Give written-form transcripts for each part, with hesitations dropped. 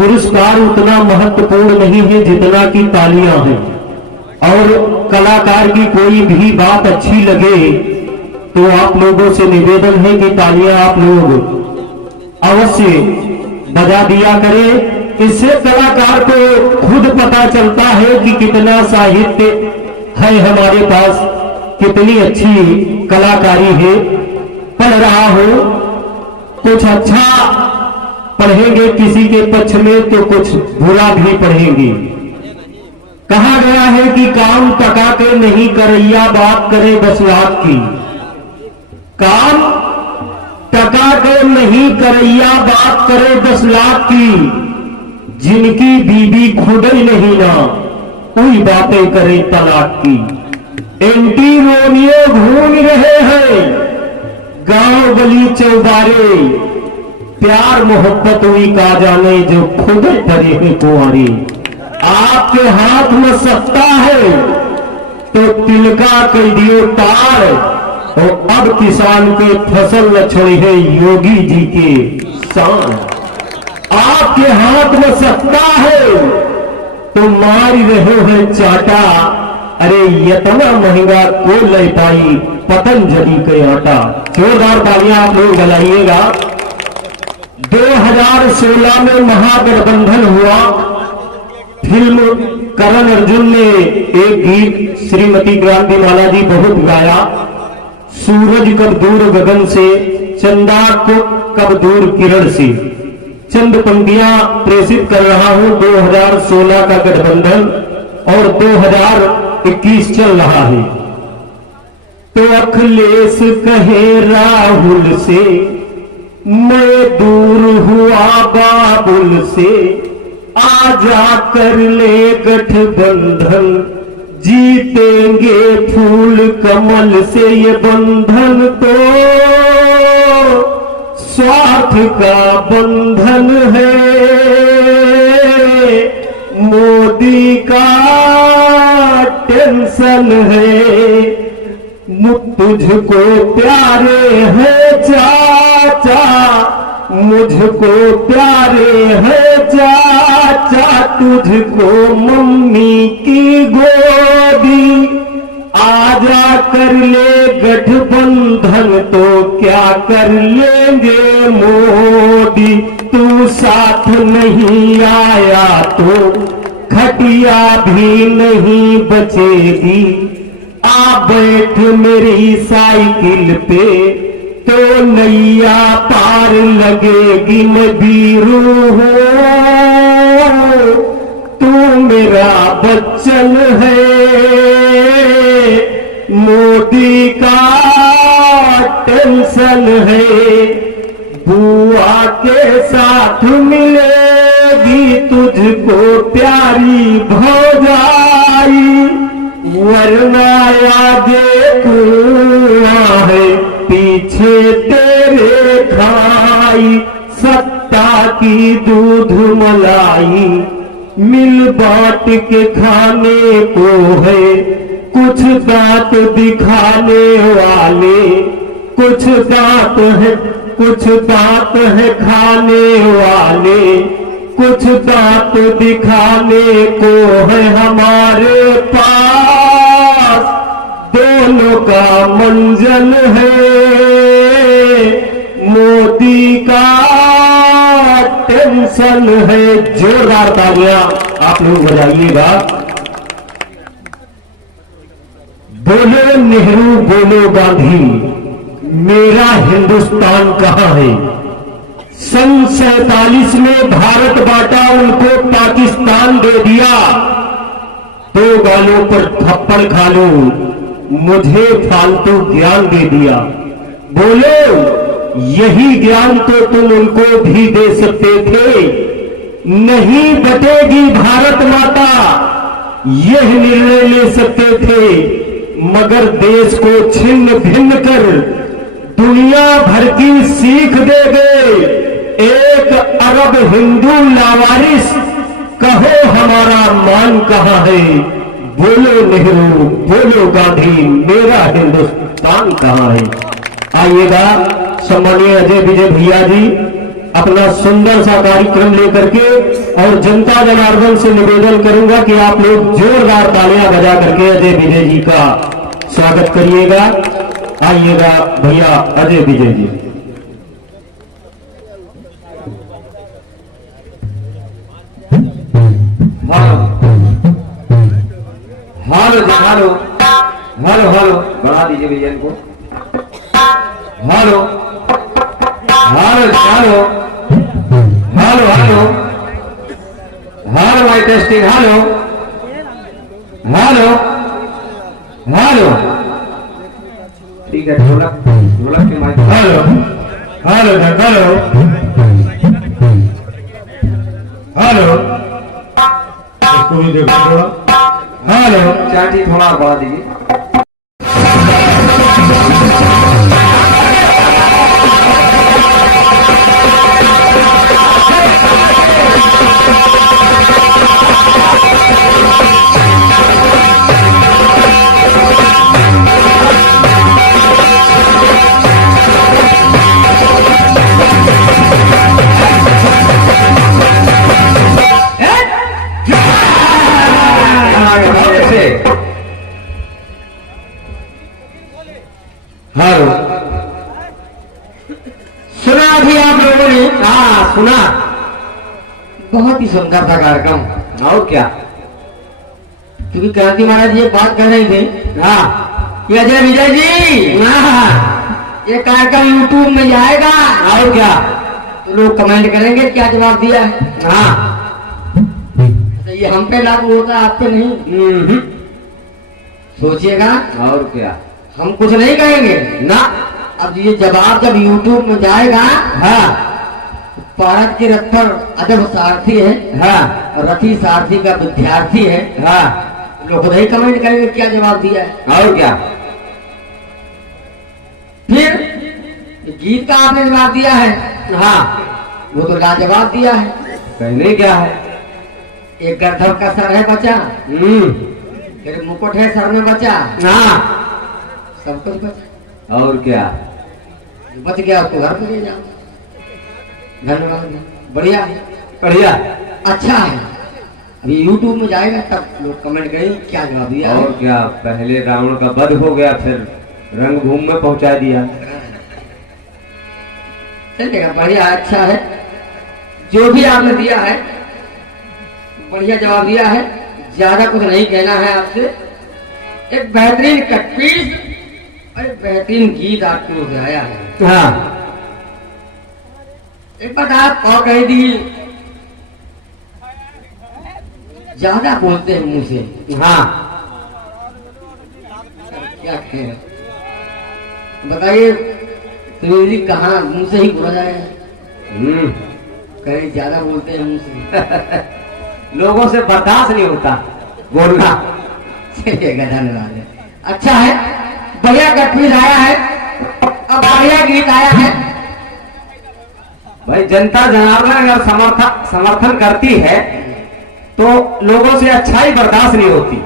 पुरस्कार उतना महत्वपूर्ण नहीं है जितना कि तालियां हैं। और कलाकार की कोई भी बात अच्छी लगे तो आप लोगों से निवेदन है कि तालियां आप लोग अवश्य बजा दिया करें। इससे कलाकार को खुद पता चलता है कि कितना साहित्य है हमारे पास, कितनी अच्छी कलाकारी है। पढ़ रहा हो कुछ अच्छा पढ़ेंगे किसी के पक्ष में तो कुछ बुरा भी पढ़ेंगे। कहा गया है कि काम टका के नहीं करैया बात करे 10 लाख की। काम टका के नहीं करैया बात करे 10 लाख की। जिनकी बीबी खुद ही नहीं ना कोई बातें करे तलाक की। एंटी रोमियो घूम रहे हैं गांव गली चौबारे। प्यार मोहब्बत हुई का जाने जो खुद डरे हैं कुंवारी। आपके हाथ में सत्ता है तो तिलका कर दियो तार। और अब किसान के फसल न छोड़ी है योगी जी के शान। आपके हाथ में सत्ता है तो मार रहे हैं चाटा। अरे इतना महंगा को ले पाई पतंजलि के आटा। जोरदार तालियां आप लोग बजाइएगा। 2016 में महागठबंधन हुआ। फिल्म करण अर्जुन ने एक गीत श्रीमती क्रांति माला जी बहुत गाया। सूरज कब दूर गगन से, चंदा को कब दूर किरण से। चंद पंक्तियां प्रेषित कर रहा हूं। 2016 का गठबंधन और 2021 चल रहा है। तो अखिलेश कहे राहुल से, मैं दूर हुआ बाबुल से। आजा कर ले गठबंधन, जीतेंगे फूल कमल से। ये बंधन तो स्वार्थ का बंधन है, मोदी का टेंशन है। तुझको प्यारे हैं चाचा, मुझको प्यारे हैं चाचा। तुझको मम्मी की गोदी। आजा कर ले गठबंधन तो क्या कर लेंगे मोदी। तू साथ नहीं आया तो खटिया भी नहीं बचेगी। आ बैठ मेरी साइकिल पे तो नैया पार लगेगी। मैं वीरू हूं तू मेरा बच्चन है, मोदी का टेंशन है। बुआ के साथ मिलेगी तुझको प्यारी भौजाई। वरना आगे कुआं है पीछे तेरे खाई। सत्ता की दूध मलाई मिल बांट के खाने को है। कुछ दांत दिखाने वाले, कुछ दांत है खाने वाले। कुछ दांत दिखाने को है हमारे पास। दोनों का मंजन है, मोदी का टेंशन है। जोरदार तालियां आप लोग बजाइएगा। बोलो नेहरू बोलो गांधी, मेरा हिंदुस्तान कहां है। सन 47 में भारत बांटा, उनको पाकिस्तान दे दिया। 2 गालों पर थप्पड़ खा लो, मुझे फालतू ज्ञान दे दिया। बोलो यही ज्ञान तो तुम उनको भी दे सकते थे। नहीं बटेगी भारत माता, यह निर्णय ले सकते थे। मगर देश को छिन्न भिन्न कर दुनिया भर की सीख दे गए। 1 अरब हिंदू लावारिस, कहो हमारा मान कहां है। बोलो नेहरू बोलो गांधी, मेरा हिंदुस्तान कहां है। आइएगा सम्मानीय अजय विजय भैया जी, अपना सुंदर सा कार्यक्रम लेकर के, और जनता जनार्दन से निवेदन करूंगा कि आप लोग जोरदार तालियां बजा करके अजय विजय जी का स्वागत करिएगा। आइएगा भैया Ajay Vijay ji. Hello hello hello hello बढ़ा दीजिए भैया इनको। Hello hello hello hello hello hello mic testing. Hello hello hello ठीक है। ढोलक ढोलक के mic. Hello hello hello hello, इसको भी देखो थोड़ा। हेलो चाटी थोड़ा बढ़ा दीजिए। हेलो, सुना अभी आप लोगों ने? हाँ सुना, बहुत ही सुंदर था कार्यक्रम। और क्या, क्योंकि क्रांति महाराज जी एक बात कह रहे थे। हाँ कि अजय विजय जी, हाँ ये कार्यक्रम यूट्यूब में जाएगा। और क्या, तो लोग कमेंट करेंगे क्या जवाब दिया है। हाँ तो ये हम पे लागू होता है, आप पे नहीं। सोचिएगा। और क्या, हम कुछ नहीं कहेंगे ना। अब ये जवाब जब यूट्यूब में जाएगा, हाँ भारत के रथ पर अदब सारथी है, हाँ रथी सारथी का विद्यार्थी है, हाँ लोग खुद ही कमेंट करेंगे क्या जवाब दिया है। और क्या, फिर गीत का आपने जवाब दिया है, हाँ वो तो लाजवाब दिया है। कहने क्या है, एक गर्दभ का सर है बचा, फिर मुकुट है सर में बचा, हाँ सब कुछ बचा। और क्या, बच गया उसको घर पे ले जाओ। धन्यवाद, बढ़िया बढ़िया, अच्छा है। अभी यूट्यूब में जाएगा तब लोग कमेंट करेंगे क्या जवाब दिया। और क्या, पहले रावण का वध हो गया, फिर रंगभूमि में पहुंचा दिया। चलिएगा, बढ़िया, अच्छा है। जो भी आपने दिया है बढ़िया जवाब दिया है। ज्यादा कुछ नहीं कहना है आपसे। एक बेहतरीन कटपीस और एक बेहतरीन गीत आपको गाया है। हाँ एक बात आप और कही थी, ज्यादा बोलते हैं मुंह से। हाँ क्या कहें, बताइए त्रिवेदी कहाँ मुंह से ही बोला जाए। कहीं ज्यादा बोलते हैं मुंह से लोगों से बर्दाश्त नहीं होता बोलना। चलिएगा, धन्यवाद है। अच्छा है, बढ़िया गठबीज आया है, अब बढ़िया गीत आया है। भाई जनता जनार्दन अगर समर्थन करती है तो लोगों से अच्छाई बर्दाश्त नहीं होती।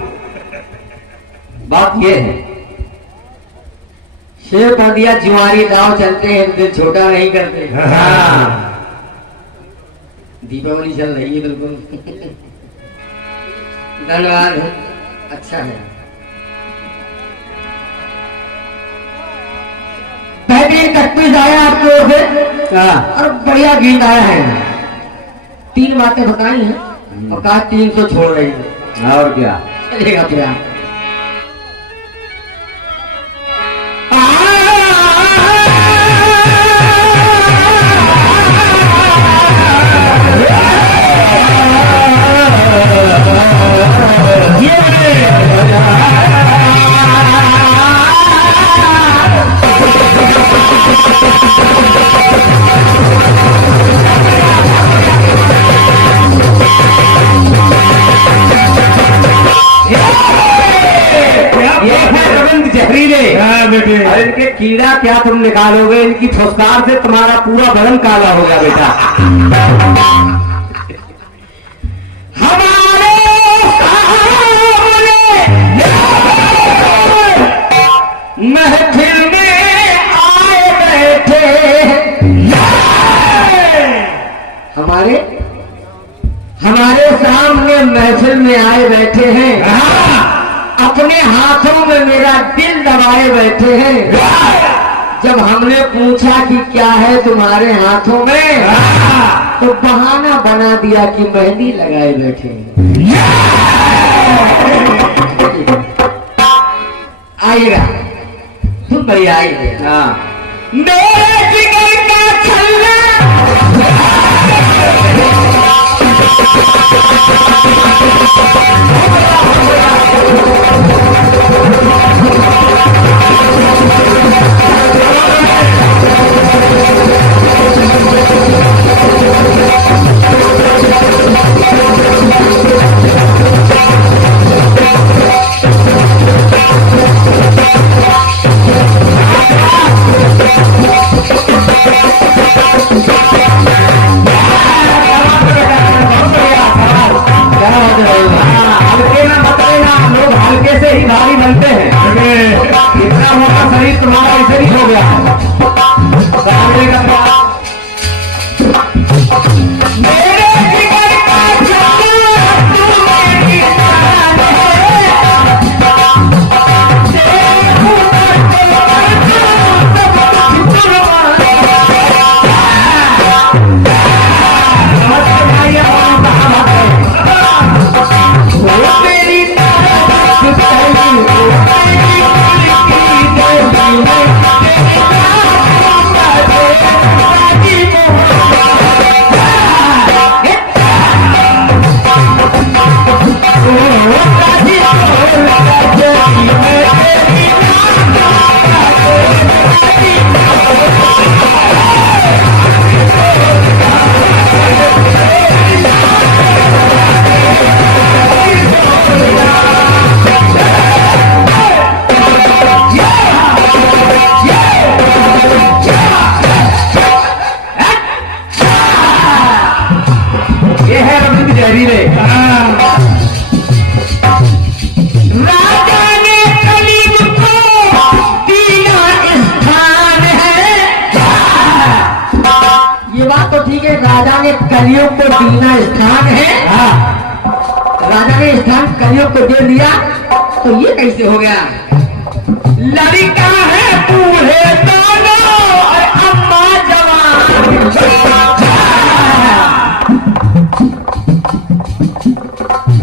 बात यह है, शेर कर दिया जुआरी दाव चलते हैं, दिल छोटा नहीं करते। हाँ दीपावली चल रही है बिल्कुल। धन्यवाद, अच्छा है। बेहतरीन कटपीस आया आपकी ओर से और बढ़िया गीत आया है। 3 बातें बताई हैं और कहा 300 छोड़ रही है। और क्या, चलेगा फिर आप। और इनके कीड़ा क्या तुम निकालोगे, इनकी फुसकार से तुम्हारा पूरा बदन काला होगा बेटा। हमारे महफिल में आए बैठे हमारे सामने महफिल में आए बैठे हैं, अपने हाथों में मेरा दिल दबाए बैठे हैं। जब हमने पूछा कि क्या है तुम्हारे हाथों में, तो बहाना बना दिया कि मेहंदी लगाए बैठे हैं। आइएगा, तुम भाई आइए। मेरे जिगर का छल्ला हल्के से ही भारी बनते हैं। इतना मोटा शरीर तुम्हारा ऐसे ही हो गया है। राजा ने कलियुग को दीना स्थान है। राजा ने स्थान कलियुग को दे दिया, तो ये कैसे हो गया? लड़का है बूढ़े दोनों और अम्मा जवान।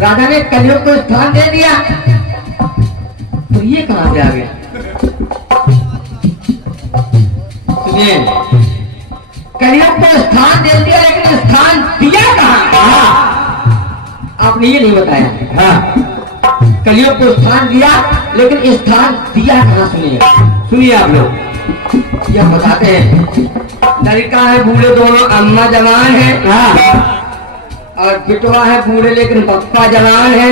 राजा ने कलियुग को स्थान दे दिया, तो ये कहां से आ गया? सुनिए, कलियुग को स्थान दे दिया, लेकिन स्थान दिया कहां? आपने ये नहीं बताया। कलियुग को स्थान दिया, लेकिन स्थान दिया कहां? सुनिए आप लोग, यह बताते हैं। लड़का है बूढ़े दोनों, अम्मा जवान है, और बिटवा है बूढ़े लेकिन पप्पा जवान है।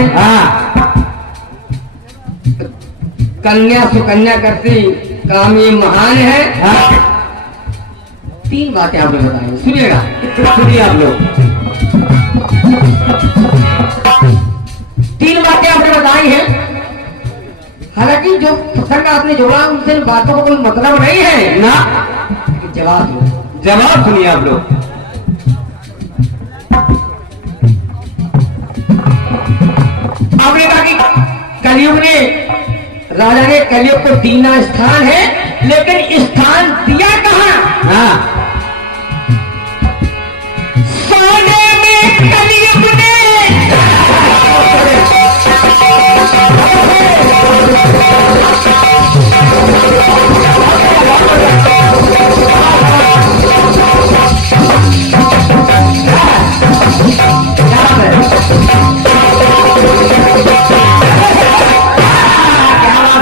कन्या सुकन्या करती काम ये महान है। तीन बातें आपने बताई, सुनिएगा, सुनिए आप लोग। तीन बातें आपने बताई हैं। हालांकि जो प्रसंग आपने जोड़ा उनसे इन बातों का कोई मतलब नहीं है ना। जवाब दो, जवाब सुनिए आप लोग। आपने कहा कि कलियुग ने, राजा ने कलियुग को दीना स्थान है, लेकिन स्थान दिया कहां? सोने में कलियुग ने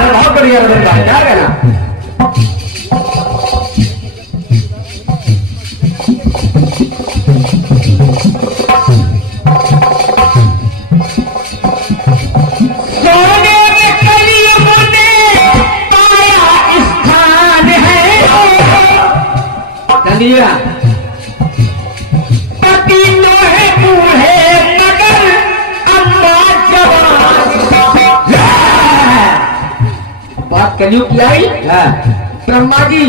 बहुत बढ़िया क्या कहना? पति लोहे बूढ़े मगर अम्मा जवान। बात कलियुग की आई। ब्रह्मा जी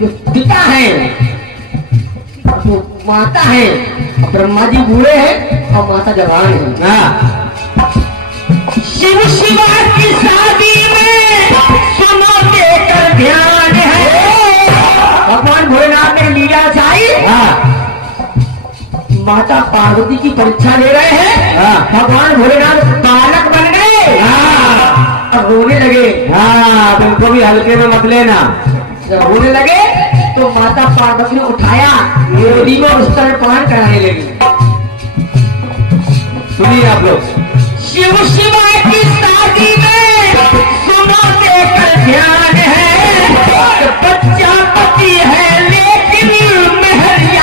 जो पिता है, जो माता है, ब्रह्मा जी बूढ़े हैं और माता जवान है। हाँ। शिव शिवा की शादी में सुनो देकर ध्यान है, भगवान भोलेनाथ ने लीला चाही। हाँ। माता पार्वती की परीक्षा ले रहे हैं। हाँ। भगवान भोलेनाथ बालक बन गए। हाँ। और रोने लगे। हाँ, तुमको भी हल्के में मत लेना। जब रोने लगे तो माता पार्वती ने उठाया, गोदी में स्तनपान कराने लगी। सुनिए आप लोग। शिव शिवा की शादी में सुनो देकर ध्यान है, बच्चा पति है लेकिन महरिया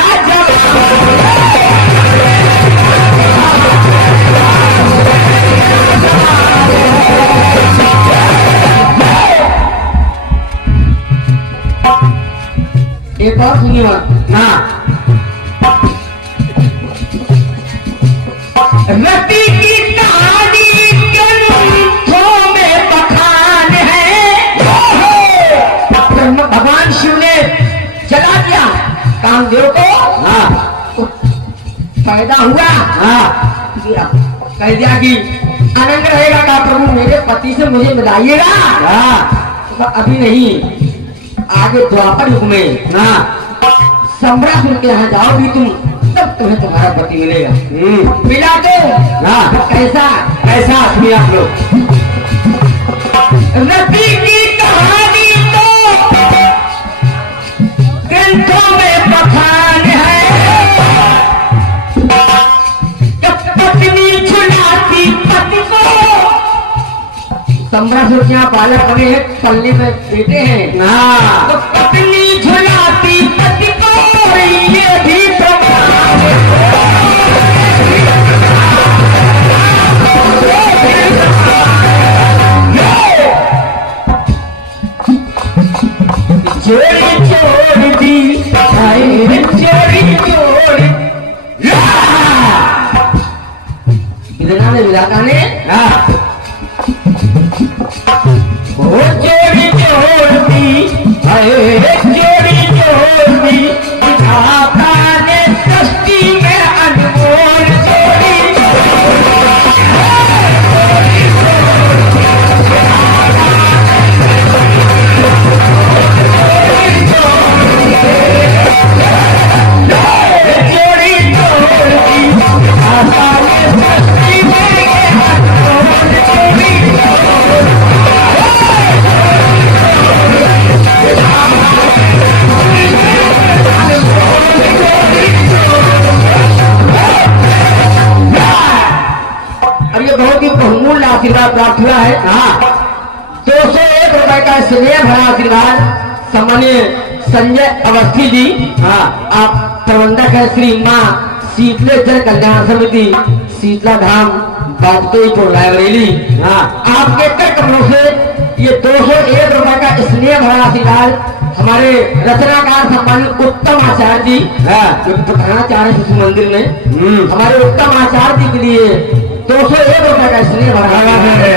एक और सुनिए ना। रति की कहानी ग्रंथों में बखान है। भगवान शिव ने जला दिया कामदेव को। हाँ। पैदा हुआ। हाँ। कह दिया कि आनंद रहेगा का प्रभु मेरे पति से मुझे मिलाइएगा। हाँ। तो अभी नहीं, आगे द्वापर युग में ना सम्राट उनके यहाँ जाओगी तुम, तब तुम्हें तुम्हारा पति मिलेगा। मिला तो ना कैसा कैसा सुनिए आप लोग। रति की कहानी तो ग्रंथों में बखान है, जब पत्नी छुड़ाती पति को। सम्राट उनके यहाँ बालक बने हैं, पलने में बेटे हैं ना, तो पत्नी झुलाती पति को, ये भी प्रमाण। चोरी चोरी दी, चोरी चोरी विधाता ने विधाता ने चोरी चोरी चोरी चोरी विधाता ने सृष्टि में अनमोल चोरी। आशीर्वाद प्राप्त हुआ है। हाँ, 201 रुपए का स्नेह भरा आशीर्वाद सामान्य संजय अवस्थी जी। हाँ, आप प्रबंधक है श्री माँ शीतले जन कल्याण समिति शीतला धाम वाजपेयीपुर रायबरेली। हाँ, आपके कर कमरों से ये 201 रुपए का स्नेह भरा आशीर्वाद हमारे रचनाकार सम्मानित उत्तम आचार्य जी जो पढ़ाना चाह रहे शिशु मंदिर में, हमारे उत्तम आचार्य जी के लिए 201 रुपए का स्नेह भरा है।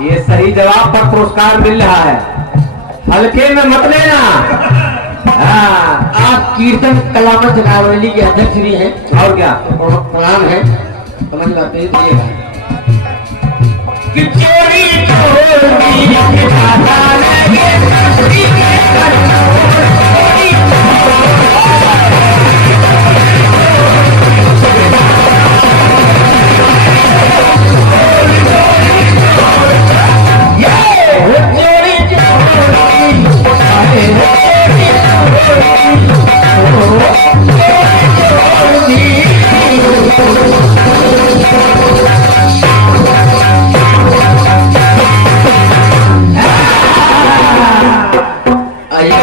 ये सही जवाब पर पुरस्कार मिल रहा है, हल्के में मत लेना। आप कीर्तन कला मंच रायबरेली के अध्यक्ष भी हैं और क्या प्रणाम है, समझ बात दिएगा। चोरी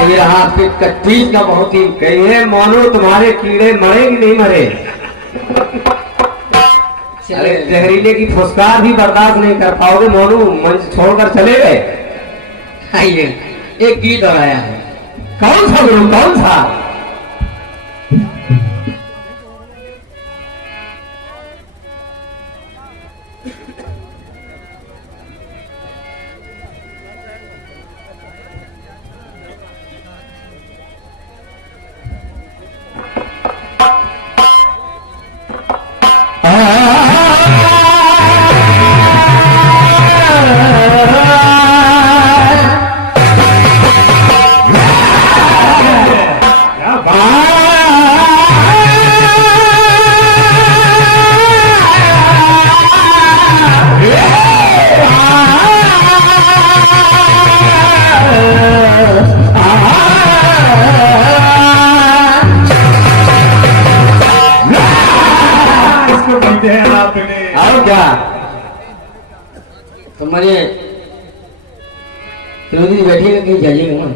ये रहा आपके कट्टीज का बहुत ही कहिए मोनू तुम्हारे कीड़े मरे कि नहीं मरे। अरे जहरीले की फुसकार भी बर्दाश्त नहीं कर पाओगे मोनू, मंच छोड़कर चले गए। आइए एक गीत और आया है। कौन सा गुरु कौन सा? त्रिवेदी जी बैठिएगा, कहीं जाइएगा मत।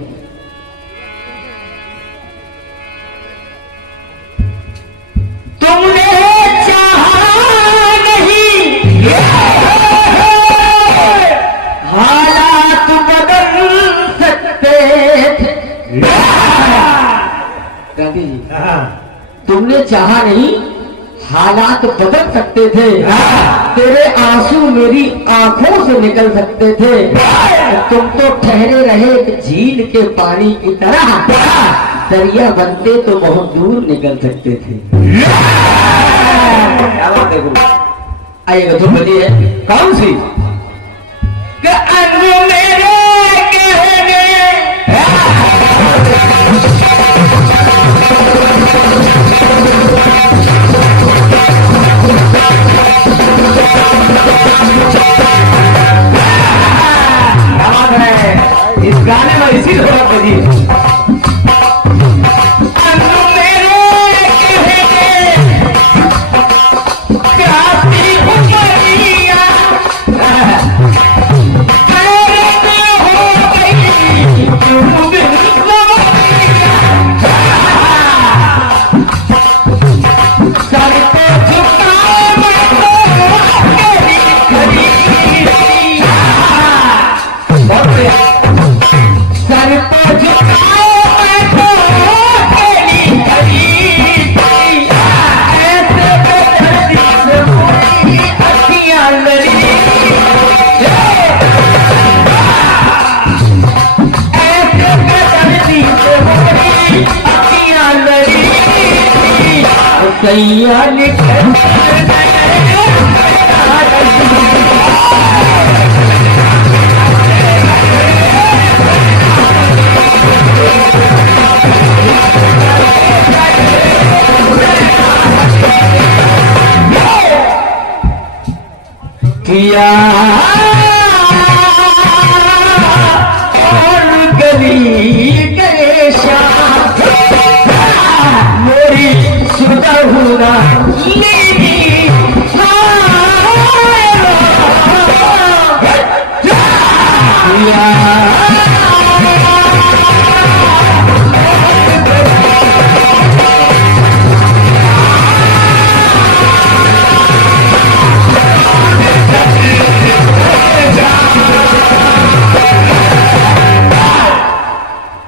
तुमने चाहा नहीं हालात बदल सकते थे। गांधी जी, तुमने चाहा नहीं हालात बदल सकते थे, तेरे आंसू मेरी आंखों से निकल सकते थे, तुम तो ठहरे रहे एक झील के पानी की तरह, दरिया बनते तो बहुत दूर निकल सकते थे। क्या बात है गुरु, आइएगा तुम बताइए कौन सी मेरे कहने इस गाने में इसी तरह बजी कैया निकल किया और गली गए श्याम मेरी सुधा हुना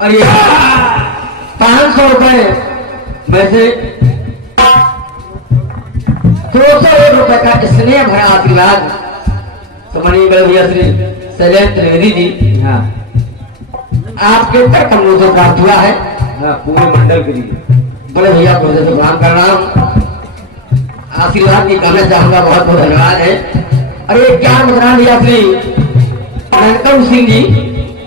अरे 500 रुपए में से 201 रुपए का स्नेह भरा आशीर्वाद समझिए बड़े भैया श्री शैलेंद्र त्रिवेदी जी, हाँ आपके ऊपर कमलों से प्राप्त हुआ है, हाँ पूरे मंडल के लिए बड़े भैया को से प्रणाम कर रहा हूँ, आशीर्वाद की कहना चाहूंगा, बहुत बहुत धन्यवाद है। अरे ज्ञान मुद्रा भैया श्री अनंतम सिंह जी,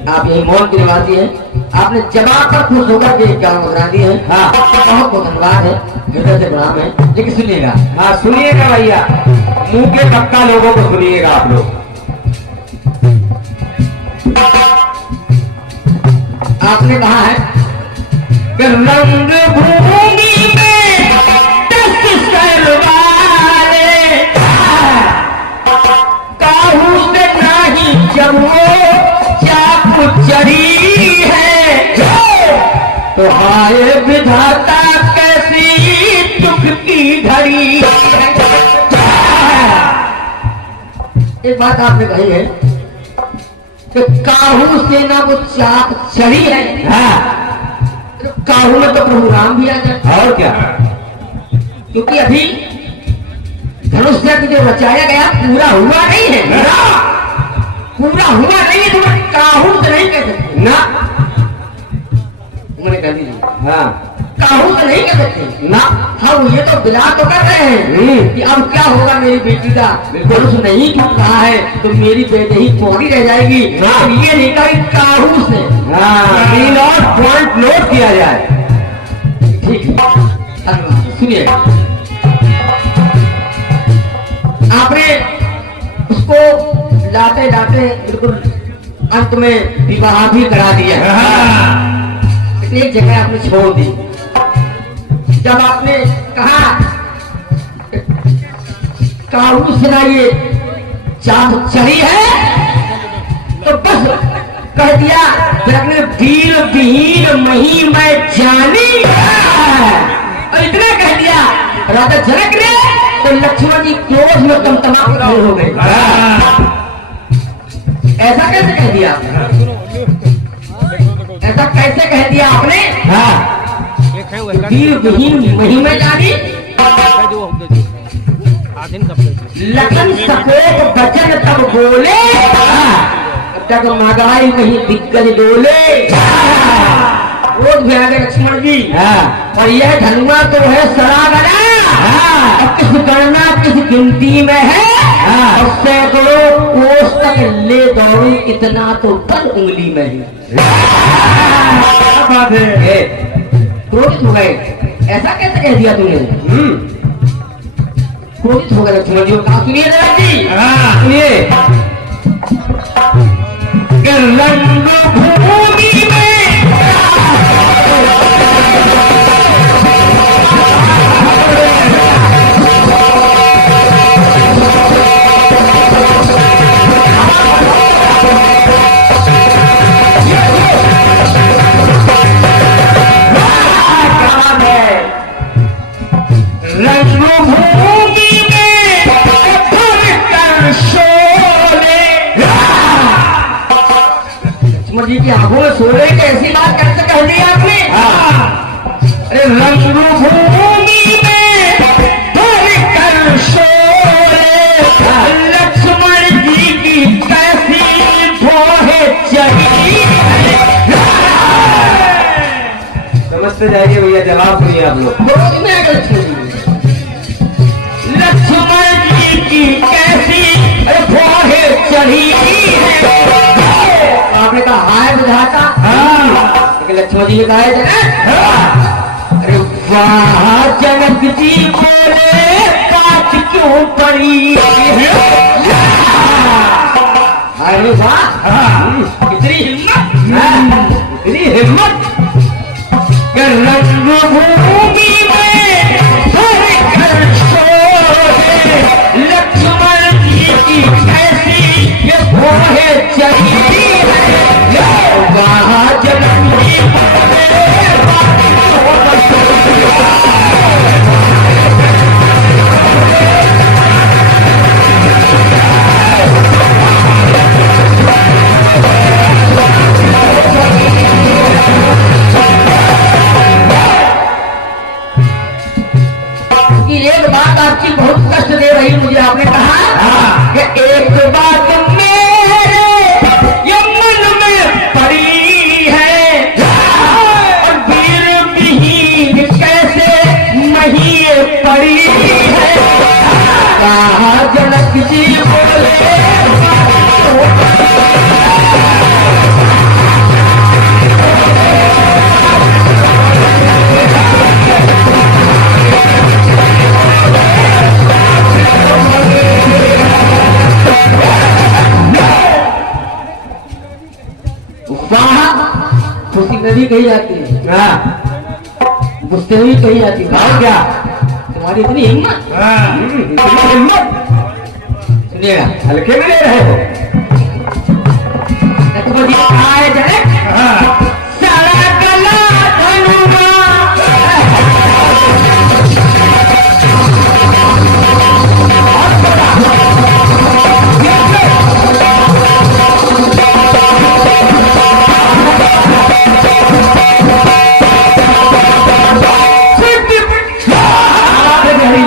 आप यही मौन के निवासी हैं, आपने जवाब पर खुश होकर के ज्ञान मुद्रा दी है, हाँ बहुत बहुत धन्यवाद है, हृदय से प्रणाम है। लेकिन सुनिएगा, हाँ सुनिएगा भैया, मुंह के पक्का लोगों को सुनिएगा आप लोग। आपने कहा है कि रंग भूमि में 10 सरवाले काहू से नहीं जब वो चाकू चढ़ी है, तो हाय विधाता कैसी दुख की घड़ी। एक बात आपने कही है कि काहू से ना वो चाक चढ़ी है, हाँ तो काहू में तो प्रभु राम भी आ जाए और क्या, क्योंकि अभी धनुष यज्ञ जो रचाया गया पूरा हुआ नहीं है, पूरा हुआ नहीं है, तो काहू से नहीं कह सकते ना, उन्होंने कह दीजिए हाँ काहू से नहीं कह सकते ना, हम ये तो बिला तो कर रहे हैं कि अब क्या होगा मेरी बेटी का, धनुष नहीं टूट रहा है तो मेरी बेटी ही पौड़ी रह जाएगी, हाँ ये नहीं कहा काहू से, हाँ पॉइंट नोट किया जाए, ठीक है। सुनिए, आपने उसको लाते लाते बिल्कुल अंत में विवाह भी करा दिया, एक जगह आपने छोड़ दी, जब आपने कहा काहू से ना ये चाक चढ़ी है तो बस कह दिया जनक ने वीर विहीन मही मैं जानी, और इतना कह दिया राजा जनक ने, तो लक्ष्मण जी क्रोध में तमतमा खड़े हो गए। ऐसा कैसे कह दिया आपने? ऐसा कैसे कह दिया आपने? वीर विहीन मही मैं जानी, लखन सफेद बचन तब बोले, तब मदाई नहीं दिग्गज डोले। क्रोध में आ गए लक्ष्मण जी। और यह धनुआ तो है सरागना, अब किस गणना किस गिनती में है, और सैकड़ों कोस तक ले दौड़ू इतना तो बल उंगली में ही। क्रोधित हो गए, ऐसा कैसे कह दिया तूने? क्रोधित हो गए लक्ष्मण जी। कहा सुनिए जरा जी, सुनिए। रंग भूमि में जी की आंखों में सोने की ऐसी बात कैसे कह दी आपने? अरे रंगभूमि में भर कर सोए लक्ष्मण जी की कैसी भोहे चढ़ी। समझते जाइए भैया, जवाब सुनिए आप लोग। लक्ष्मण जी की कैसी भोहे चढ़ी है। आपने कहा हाय विधाता, लेकिन लक्ष्मण जी ने कहा है अरे वाह जनक जी बोले बात क्यों पड़ी। अरे वाह कितनी हिम्मत, इतनी हिम्मत। रंगभूमि में लक्ष्मण जी की कैसी ये भोहे चढ़ी है। वहाँ जनक जी एक बात आपकी बहुत कष्ट दे रही मुझे। आपने कहा कि एक बात मेरे ये मन में पड़ी है, और वीर विहीन कैसे मही पड़ी है। कहा जनक जी बोले खुशी नदी कही जाती है, गुस्से हुई कही जाती है। क्या तुम्हारी इतनी हिम्मत, इतनी हिम्मत। सुनिएगा, हल्के में ले रहे हो। आए जनक सारा गला धनुआ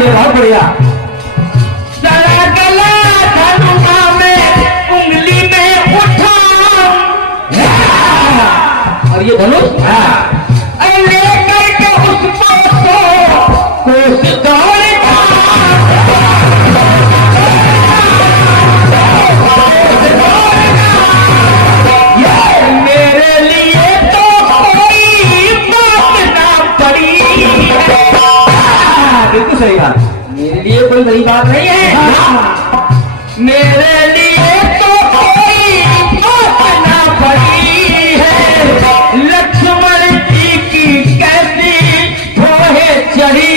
बहुत बढ़िया। सारा गला धनुआ में उंगली में उठा, और ये धनुष लेकर के उसको कोस दौड़ता। मेरे लिए तो कोई बात ना पड़ी। बिल्कुल सही बात, मेरे लिए कोई बड़ी बात नहीं है। मेरे लिए तो कोई बात ना पड़ी है। लक्ष्मण जी की कैसी भोहे चढ़ी।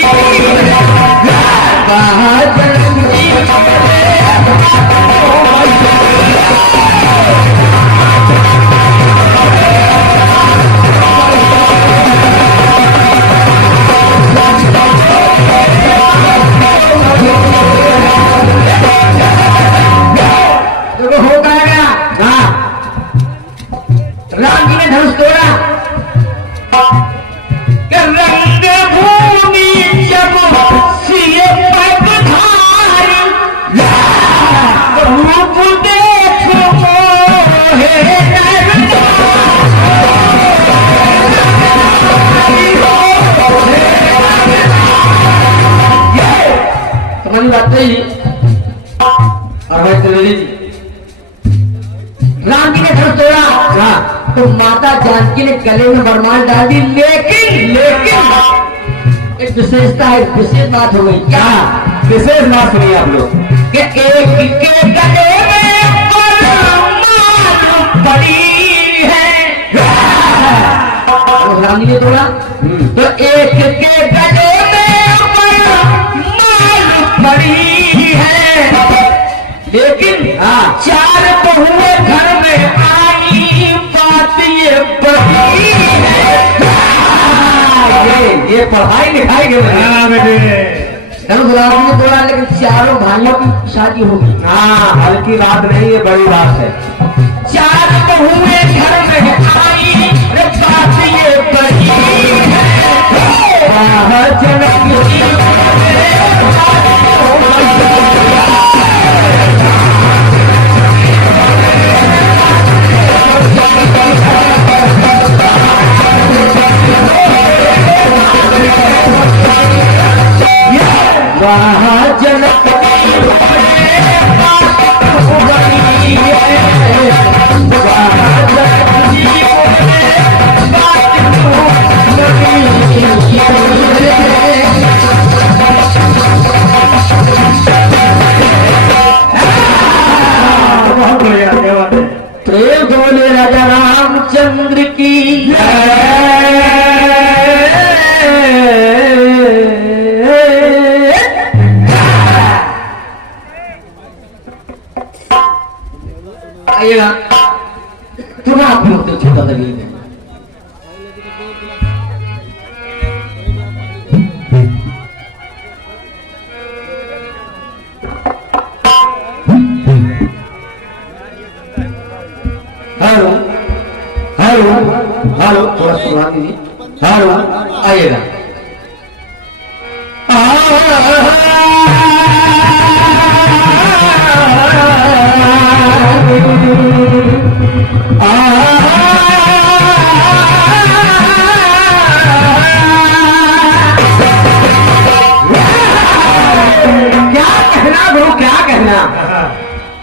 देखो मोहे तुम्हारी बात नहीं। और भाई त्रिवेदी जी, राम जी ने घर तोड़ा तो माता जानकी ने गले में वरमाल डाल दी, लेकिन एक विशेषता है, विशेष बात हो गई। क्या विशेष बात सुनिए आप लोग कि एक के गले में वरमाल पड़ी है। राम जी ने तोड़ा तो एक के गले में वरमाल पड़ी है, लेकिन चार बहुएं घर में आई बात ये बड़ी है। ये पढ़ाई लिखाई के गुलाब ने बोला, लेकिन चारों भाइयों की शादी होगी। हाँ, हल्की बात नहीं, ये बड़ी बात है। चार बहुएं घर में आई बात ये बड़ी है। जनक जनक प्रेम बोले राजा रामचंद्र की आइएगा तुम आप लोग तो छोटा था नहीं। हेलो हेलो हेलो, थोड़ा सुना दीजिए। हेलो, आइएगा। क्या कहना गुरु, क्या कहना,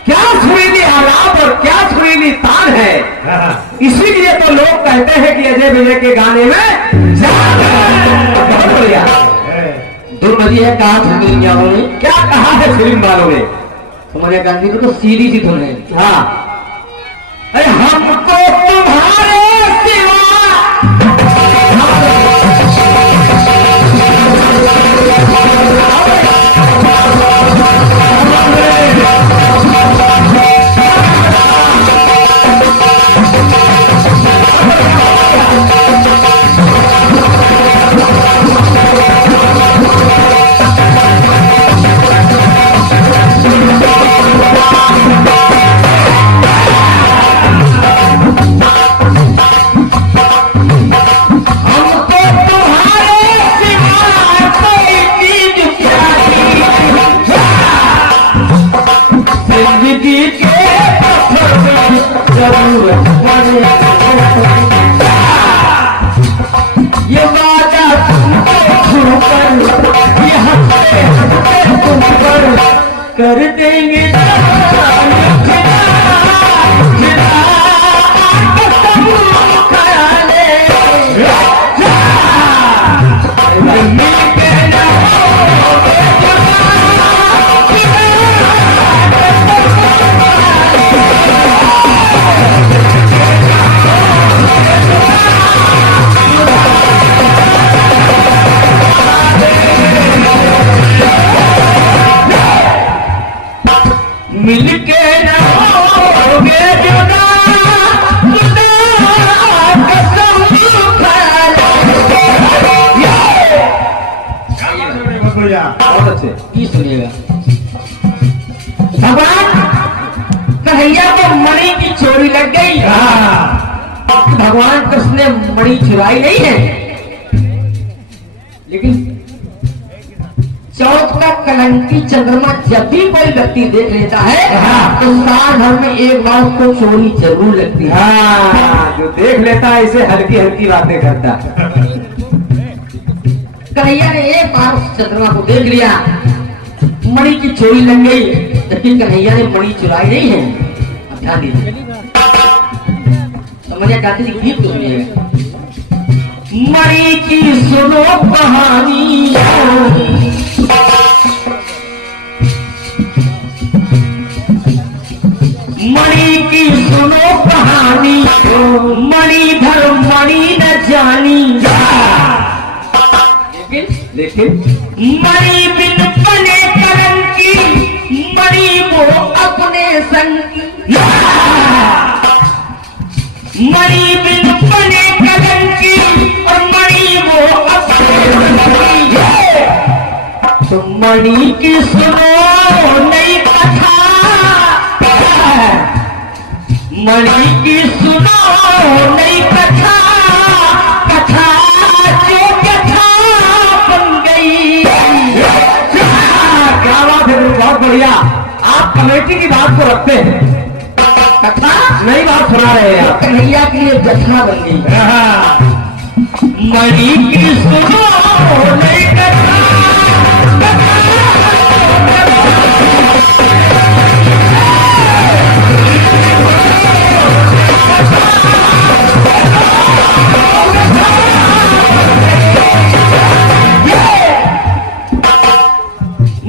क्या सुरीली आलाप और क्या सुरीली तान है। इसीलिए तो लोग कहते हैं कि अजय विजय के गाने में बहुत बढ़िया धुन है। कहा फिल्म वालों ने क्या कहा है, फिल्म वालों ने तुम्हारे गांधी को तो सीधी सी धुन है। हाँ, अरे हमको तुम्हारे सिवा ये वादा तुम पर कर देंगे। मिलके रहोगे जुदा, कसम बहुत अच्छे की सुनिएगा। भगवान कन्हैया को मणि की चोरी लग गई। भगवान कृष्ण ने मणि चुराई नहीं है, लेकिन 14 मौत का कलंकी चंद्रमा जब भी कोई व्यक्ति देख लेता है तो साल भर में एक बार उसको चोरी जरूर लगती है। हाँ, जो देख लेता है इसे हल्की हल्की बातें करता है। कन्हैया ने एक बार उस चंद्रमा को देख लिया, मणि की चोरी लग गई, लेकिन कन्हैया ने मणि चुराई नहीं है। अब ध्यान दीजिए, समझिए गाते जी गीत तो सुनिएगा। मणि की सुनो कहानी, मणि की सुनो कहानी, मणिधर मणि न जानी। लेकिन मणि बिन बने कलंकी, मणि वो अपने संग की। मणि बिन बने कलंकी और मणि वो अपने संग की। तो मणि की सुनो नई कथा, मणि की सुनो नई कथा, कथा जो कथा बन गई। क्या बात है, बहुत बढ़िया। आप कमेटी की बात को रखते हैं, कथा नई बात सुना रहे हैं आप। कन्हैया के लिए कथा बन गई। मणि की सुनो नई कथा,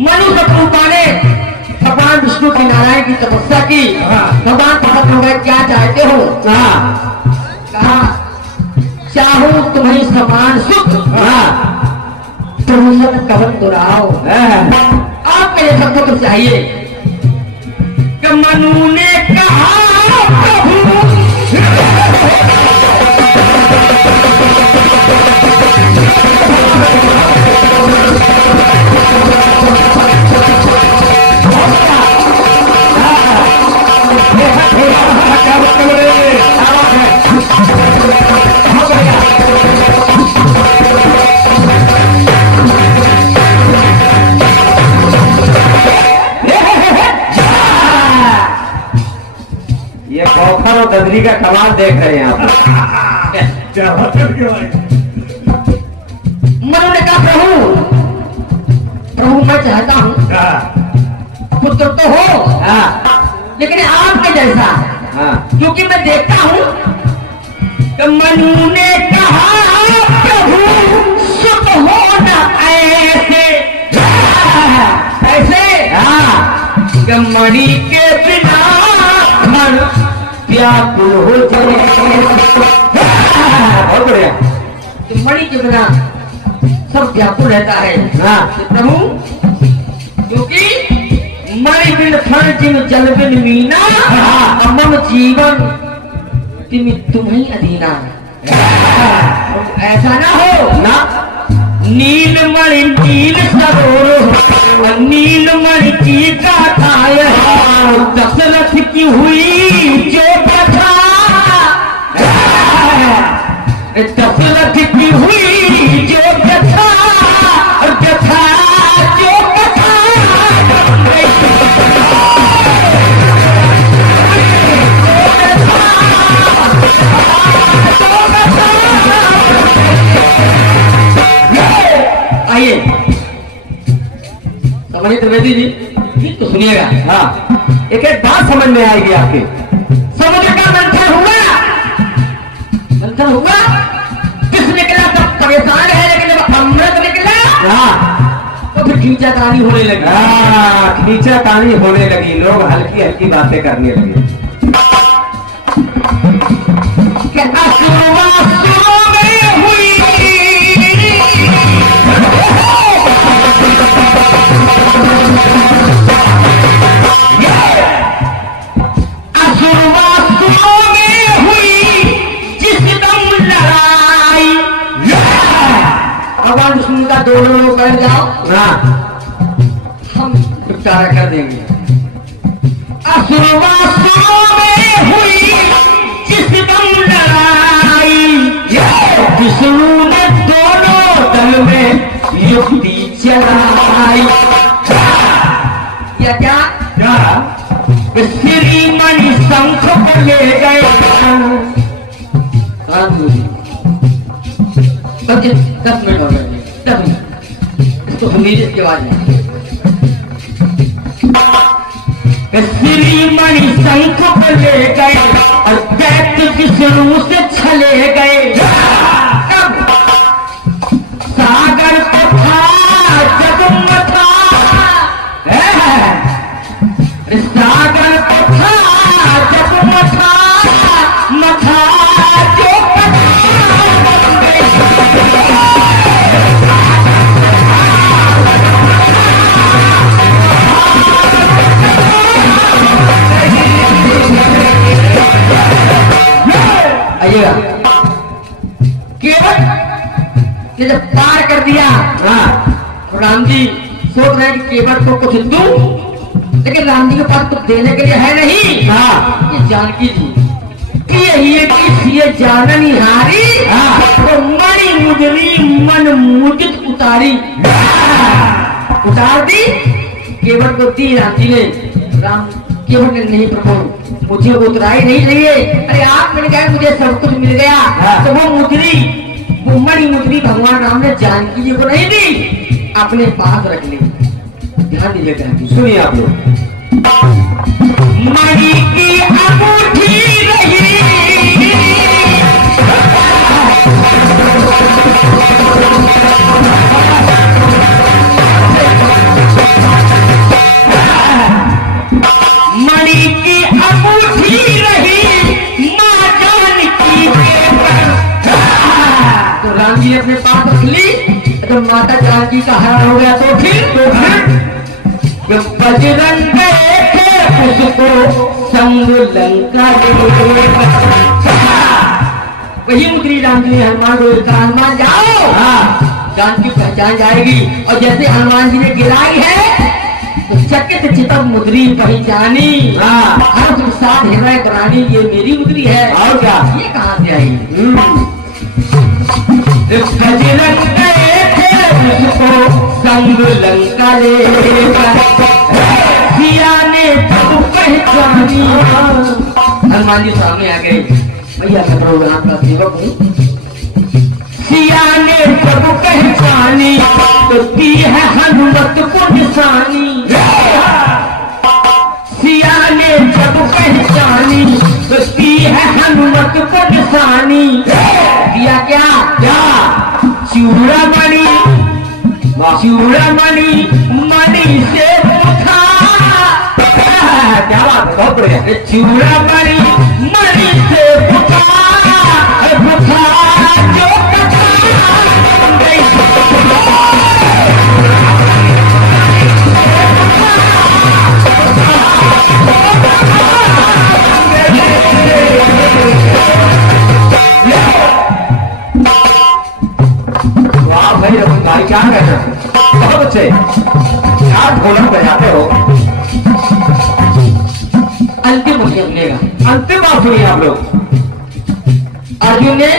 मनुष्य रूपा ने भगवान विष्णु की नारायण की तपस्या की। भगवान प्रकट हो गए, क्या चाहते हो? कहा चाहूं तुम्हें समान सुख, तुम सब कवन दुराओ। आपके लिए सबको तो चाहिए कि मनु ने कहा प्रभु ये कौखर और ददरी का कमाल देख रहे हैं आप। मनु ने कहा प्रभु, प्रभु मैं चाहता हूँ पुत्र तो हो, लेकिन आपके जैसा। क्योंकि मैं देखता हूँ कि मनु ने कहा प्रभु सुख होना ऐसे ऐसे कि मणि के बिना मन व्याकुल हो जाए। बहुत बढ़िया। मणि के बिना सब व्याकुल रहता है। तो प्रभु क्योंकि मणि बिन फल जिन जल बिन मीना, मम जीवन तुम्हें अधीना। ऐसा ना हो ना, नीलमणि नील सरोवर, नीलमणि की गाथा दशरथ की हुई जो कथा, दशरथ की हुई जो कथा, कथा जो कथा। आइए समझिए त्रिवेदी जी, गीत तो सुनिएगा। एक एक बात समझ में आएगी आपकी। समझ का मंथन हुआ, मंथन हुआ, किस निकला सब परेशान है, लेकिन जब अमृत निकला तो फिर खींचा तानी होने लगी। खींचा तानी होने लगी, लोग हल्की हल्की बातें करने लगे। भगवान विष्णु का दोनों लोग कर जाओ, हम निपटारा कर देंगे। असुरवासुरों में हुई जिस दम लड़ाई, विष्णु ने दोनों दल में युक्ति जलाई। या क्या क्या? श्री मणि शंख को ले गए। तब 10 मिनट हो गए, 10 मिनट इसको सुनिए इसके बाद में। श्री मणि शंख को ले गए और दैत्य विष्णु से छले गए। तब सागर को था जगमथा, सागर को था जगमथा, मथा जो आइएगा। केवल ये जब पार कर दिया, राम जी सोच रहे हैं कि केवल को कुछ दूं, लेकिन राम जी के पास कुछ देने के लिए है नहीं। ये जानकी जी ये जाननी हारी, तो मणि मुजरी मन मुजित उतारी, उतार दी। केवल को दी राम जी ने। राम केवल ने नहीं प्रभु मुझे उतराई नहीं चाहिए। अरे आप मिल गए, मुझे सब कुछ मिल गया। तो वो मुजरी, वो मणि मुजरी भगवान राम ने जानकी जी को नहीं दी, अपने पास रख ली। ध्यान दीजिएगा, सुनिए आप लोग। मणि की अंगूठी रही, मणि की अंगूठी रही मां जानकी के पर। तो राम जी अपने पास रख ली। तो माता जानकी का हरण हो गया तो फिर बजरंग गए थे उसको संग लंका ले। वही मुद्री राम जी ने हनुमान को कहा, हनुमान जाओ, जानकी पहचान जाएगी। और जैसे हनुमान जी ने गिराई है तो चकित चितम मुद्री पहचानी। हर्ष विषाद हृदय प्राणी, ये मेरी मुद्री है। और क्या? ये कहाँ से आई? बजरंग गए थे उसको संग लंका ले, सिया ने जब पहचानी। हनुमान जी सामने आ गए, भैया मैं प्रोग्राम का सेवक हूँ। सिया ने जब पहचानी तो दी है हनुमत को निशानी। सिया ने जब पहचानी तो दी है हनुमत को निशानी। दिया क्या? चूड़ामणि, चूड़ामणि मणि से पूछा। क्या बात है, बहुत बढ़िया। चूड़ामणि मणि से पूछा, पूछा जो भाई क्या कर रहे हो? बहुत अच्छे, क्या ढोलक बजाते हो। अंतिम बनेगा। अंतिम बात सुनिए आप लोग। अर्जुन ने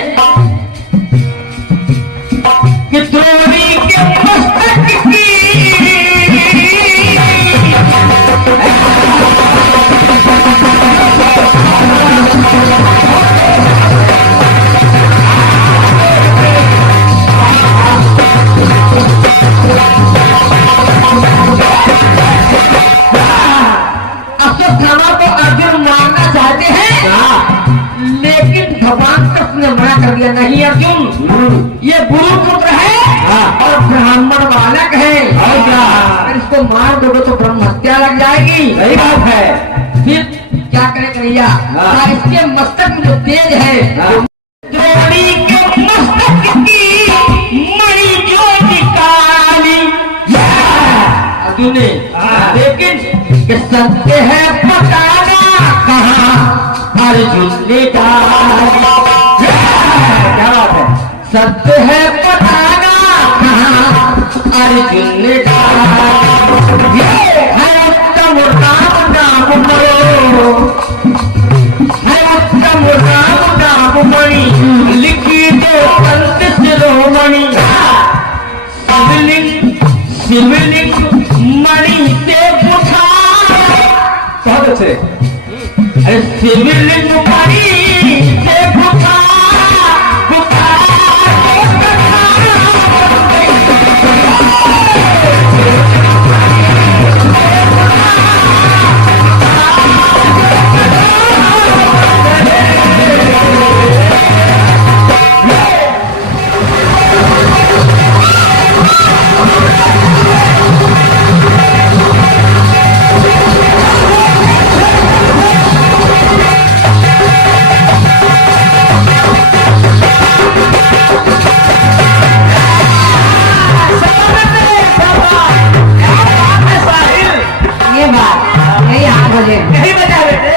कि द्रोणी के मस्तक की अश्वत्थामा को अर्जुन मारना चाहते हैं, लेकिन भगवान कृष्ण ने मना कर दिया, नहीं अर्जुन, ये गुरुपुत्र है और ब्राह्मण बालक है। और क्या? अगर इसको मार दोगे तो ब्रह्म हत्या लग जाएगी। सही बात है। फिर क्या करे कन्हैया? इसके मस्तक में जो तेज है, द्रोणी के मस्तक की मणि जो निकाली। अर्जुन ने, लेकिन सत्य है बताना कहाँ अर्जुन ने डाली। क्या बात है? सत्य है बताना कहाँ अर्जुन ने डाली। है उत्तम राम नाम मरो, है उत्तम राम नाम मणि, लिखी दो संत शिरोमणि। शिवलिंग शिवलिंग मणि से पूछा। बहुत अच्छे। अरे शिवलिंग मणि से पूछा, यही बजा बेटे।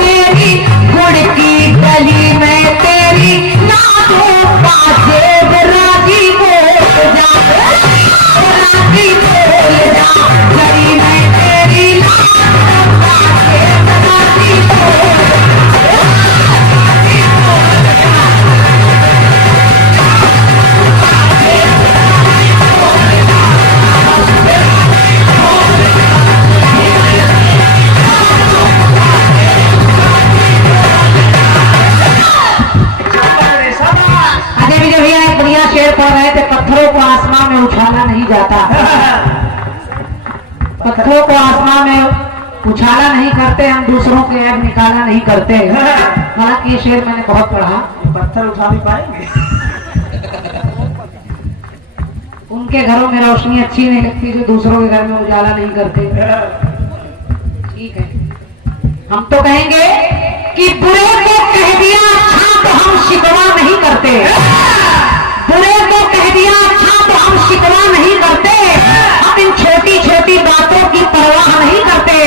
मेरी गुड़ की गली में तेरी नादों का जेब राजी बोल जा, राजी बोल जा, गली में तेरी नादों का जेब राजी बोल जा, राजी बोल जा। शेर पढ़ रहे थे, पत्थरों को आसमान में उछाला नहीं जाता, पत्थरों को आसमान में उछाला नहीं करते, हम दूसरों के ऐब निकाला नहीं करते। हालांकि ये शेर मैंने बहुत पढ़ा। पत्थर उठा भी पाएंगे। उनके घरों में रोशनी अच्छी नहीं लगती जो दूसरों के घर में उजाला नहीं करते। ठीक है, हम तो कहेंगे कि बुरे को कह दिया अच्छा तो हम शिकवा नहीं करते, बुरे को कह दिया अच्छा तो हम शिकवा नहीं करते, हम इन छोटी छोटी बातों की परवाह नहीं करते।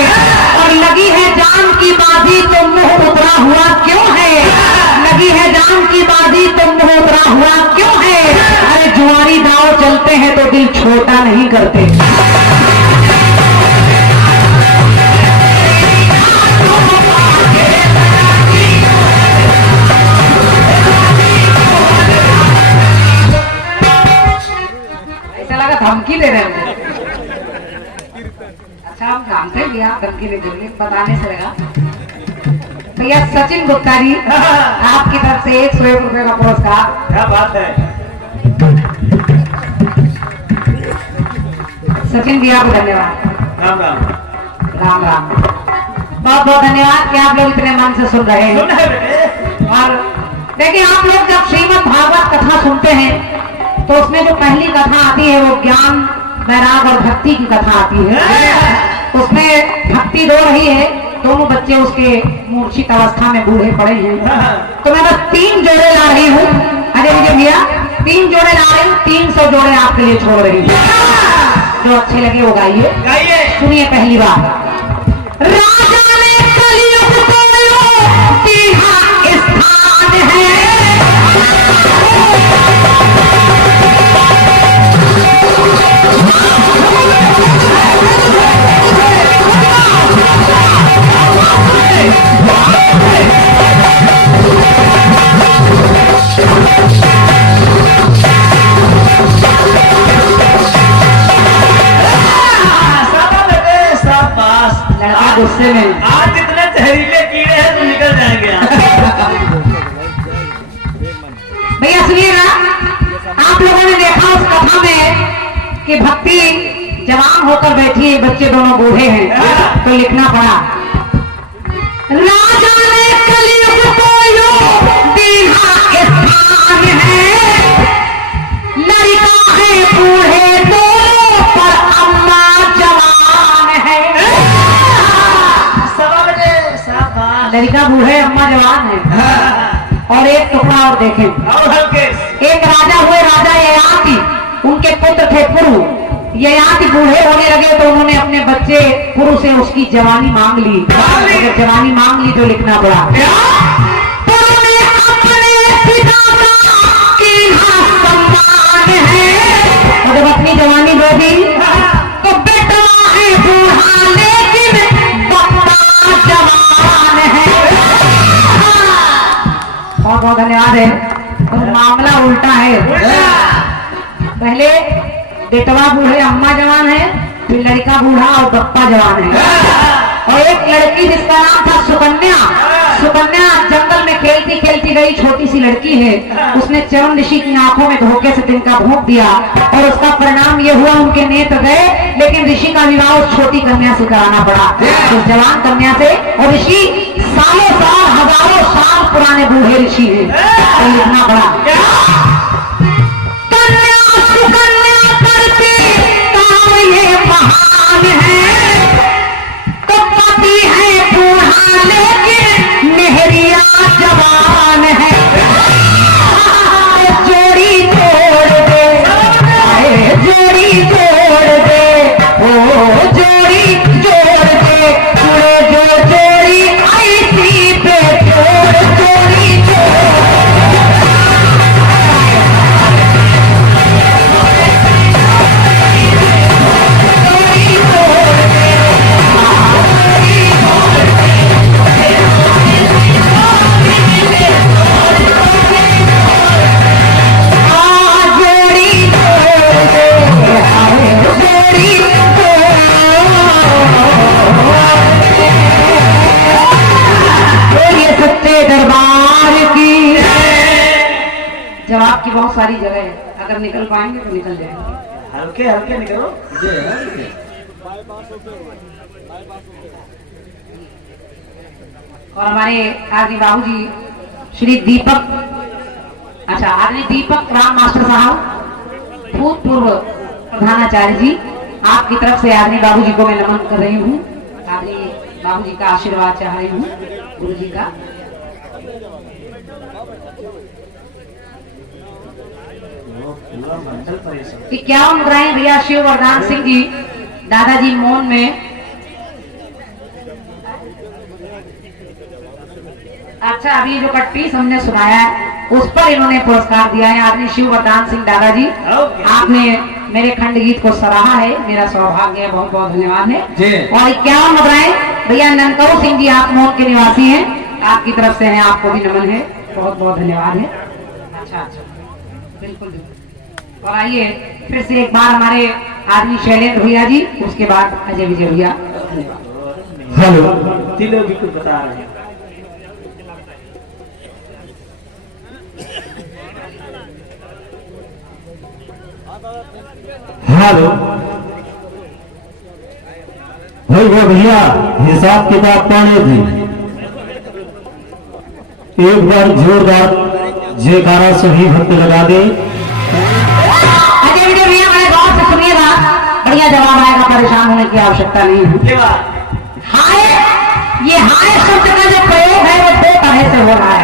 और लगी है जान की बाजी तो मुंह उतरा हुआ क्यों है, लगी है जान की बाजी तो मुंह उतरा हुआ क्यों है। अरे जुआरी दाव चलते हैं तो दिल छोटा नहीं करते। धमकी दे रहे हैं। अच्छा, हम जानते भी आप धमकी दे देंगे, बताने से लगा। भैया सचिन गुप्ता जी, आपकी तरफ से 101 रुपए का पुरस्कार। क्या बात है। सचिन जी आपको धन्यवाद। राम राम। राम राम। बहुत बहुत धन्यवाद कि आप लोग इतने मन से सुन रहे हैं। और देखिए, आप लोग जब श्रीमद् भागवत कथा सुनते हैं तो उसमें जो पहली कथा आती है वो ज्ञान, वैराग और भक्ति की कथा आती है। उसमें भक्ति रो रही है, दोनों बच्चे उसके मूर्छित अवस्था में बूढ़े पड़े हैं। तो मैं बस 3 जोड़े ला रही हूँ। अरे मुझे भैया 3 जोड़े ला रही हूँ, 300 जोड़े आपके लिए छोड़ रही हूँ। जो अच्छे लगे वो गाइए। सुनिए पहली बार। राजा ने कलयुग को तीहा स्थान है, लड़का गुस्से में। आज जितने जहरीले कीड़े हैं तो निकल जाएंगे। भैया सुनिएगा, आप लोगों ने देखा उस कथा में कि भक्ति जवान होकर बैठी है, बच्चे दोनों बूढ़े हैं, तो लिखना पड़ा। राजा ने कलयुग को तीहा स्थान है, लड़का है बूढ़े दोनों पर अम्मा जवान है। लड़का बूढ़े अम्मा जवान है। और एक टुकड़ा और देखें, और हल्के एक राजा हुए राजा ययाति, उनके पुत्र थे पुरु। ये यहाँ के बूढ़े होने लगे तो उन्होंने अपने बच्चे पुरुष से उसकी जवानी मांग ली। अगर जवानी मांग ली तो लिखना पड़ा, तुमने अपने पिता का कीन्हा सम्मान है। और जब अपनी जवानी दे दी तो बेटा है बूढ़ा लेकिन बच्चा जवान है। बहुत बहुत धन्यवाद है। और मामला उल्टा है, पहले बेटवा बूढ़े अम्मा जवान है, फिर लड़का बूढ़ा और बप्पा जवान है। और एक लड़की जिसका नाम था सुकन्या, सुकन्या जंगल में खेलती खेलती गई, छोटी सी लड़की है, उसने चरण ऋषि की आंखों में धोखे से तिनका भोंक दिया और उसका परिणाम ये हुआ उनके नेत्र गए, लेकिन ऋषि का विवाह उस छोटी कन्या से कराना पड़ा, उस जवान कन्या से। और ऋषि सालों साल हजारों साल पुराने बूढ़े ऋषि है, तो लिखना पड़ा, कन्या सुकन्या करके काम ये महान है, तो पति है बूढ़ा लेकिन मेहरिया जवान है। जोड़ी जोड़ दे, जोड़ी जोड़ दे, ओ जोड़ी जोड़ दे, जुड़े जो जोड़ी ऐसी पे जोड़, जोड़ी जोड़। दरबार की जवाब की बहुत सारी जगह है, अगर निकल पाएंगे तो निकल जाएंगे। हल्के हल्के निकलो। और हमारे आदि बाबूजी श्री दीपक, अच्छा आदि दीपक राम मास्टर साहब भूतपूर्व प्रधानाचार्य जी, आपकी तरफ से आदि बाबूजी को मैं नमन कर रही हूँ, आदि बाबूजी का आशीर्वाद चाह रही हूँ गुरु जी का। इक्यावन मुद्राएं भैया शिव वरदान सिंह जी दादाजी मोहन में। अच्छा अभी जो कट्टीस हमने सुनाया है उस पर इन्होंने पुरस्कार दिया है आदमी शिव वरदान सिंह दादाजी। आपने मेरे खंड गीत को सराहा है, मेरा सौभाग्य है, बहुत बहुत धन्यवाद है। और 51 मुद्राएं भैया ननकऊ सिंह जी, आप मोहन के निवासी हैं, आपकी तरफ से है, आपको भी नमन है, बहुत बहुत धन्यवाद है। अच्छा अच्छा बिल्कुल बिल्कुल। और आइए फिर से एक बार हमारे आदमी शैलेंद्र भैया जी, उसके बाद अजय विजय भैया। हेलो, तीनों भी कुछ बता रहे हैं। हेलो भाई, वो भैया हिसाब किताब कौन थी? एक बार जोरदार जयकारा सभी भक्त लगा दे। अजय विजय भैया हमारे गौर से सुनिएगा, बढ़िया जवाब आएगा, परेशान होने की आवश्यकता नहीं है। हाय, ये हाय शब्द का जो प्रयोग है वो दो तरह से हो रहा है।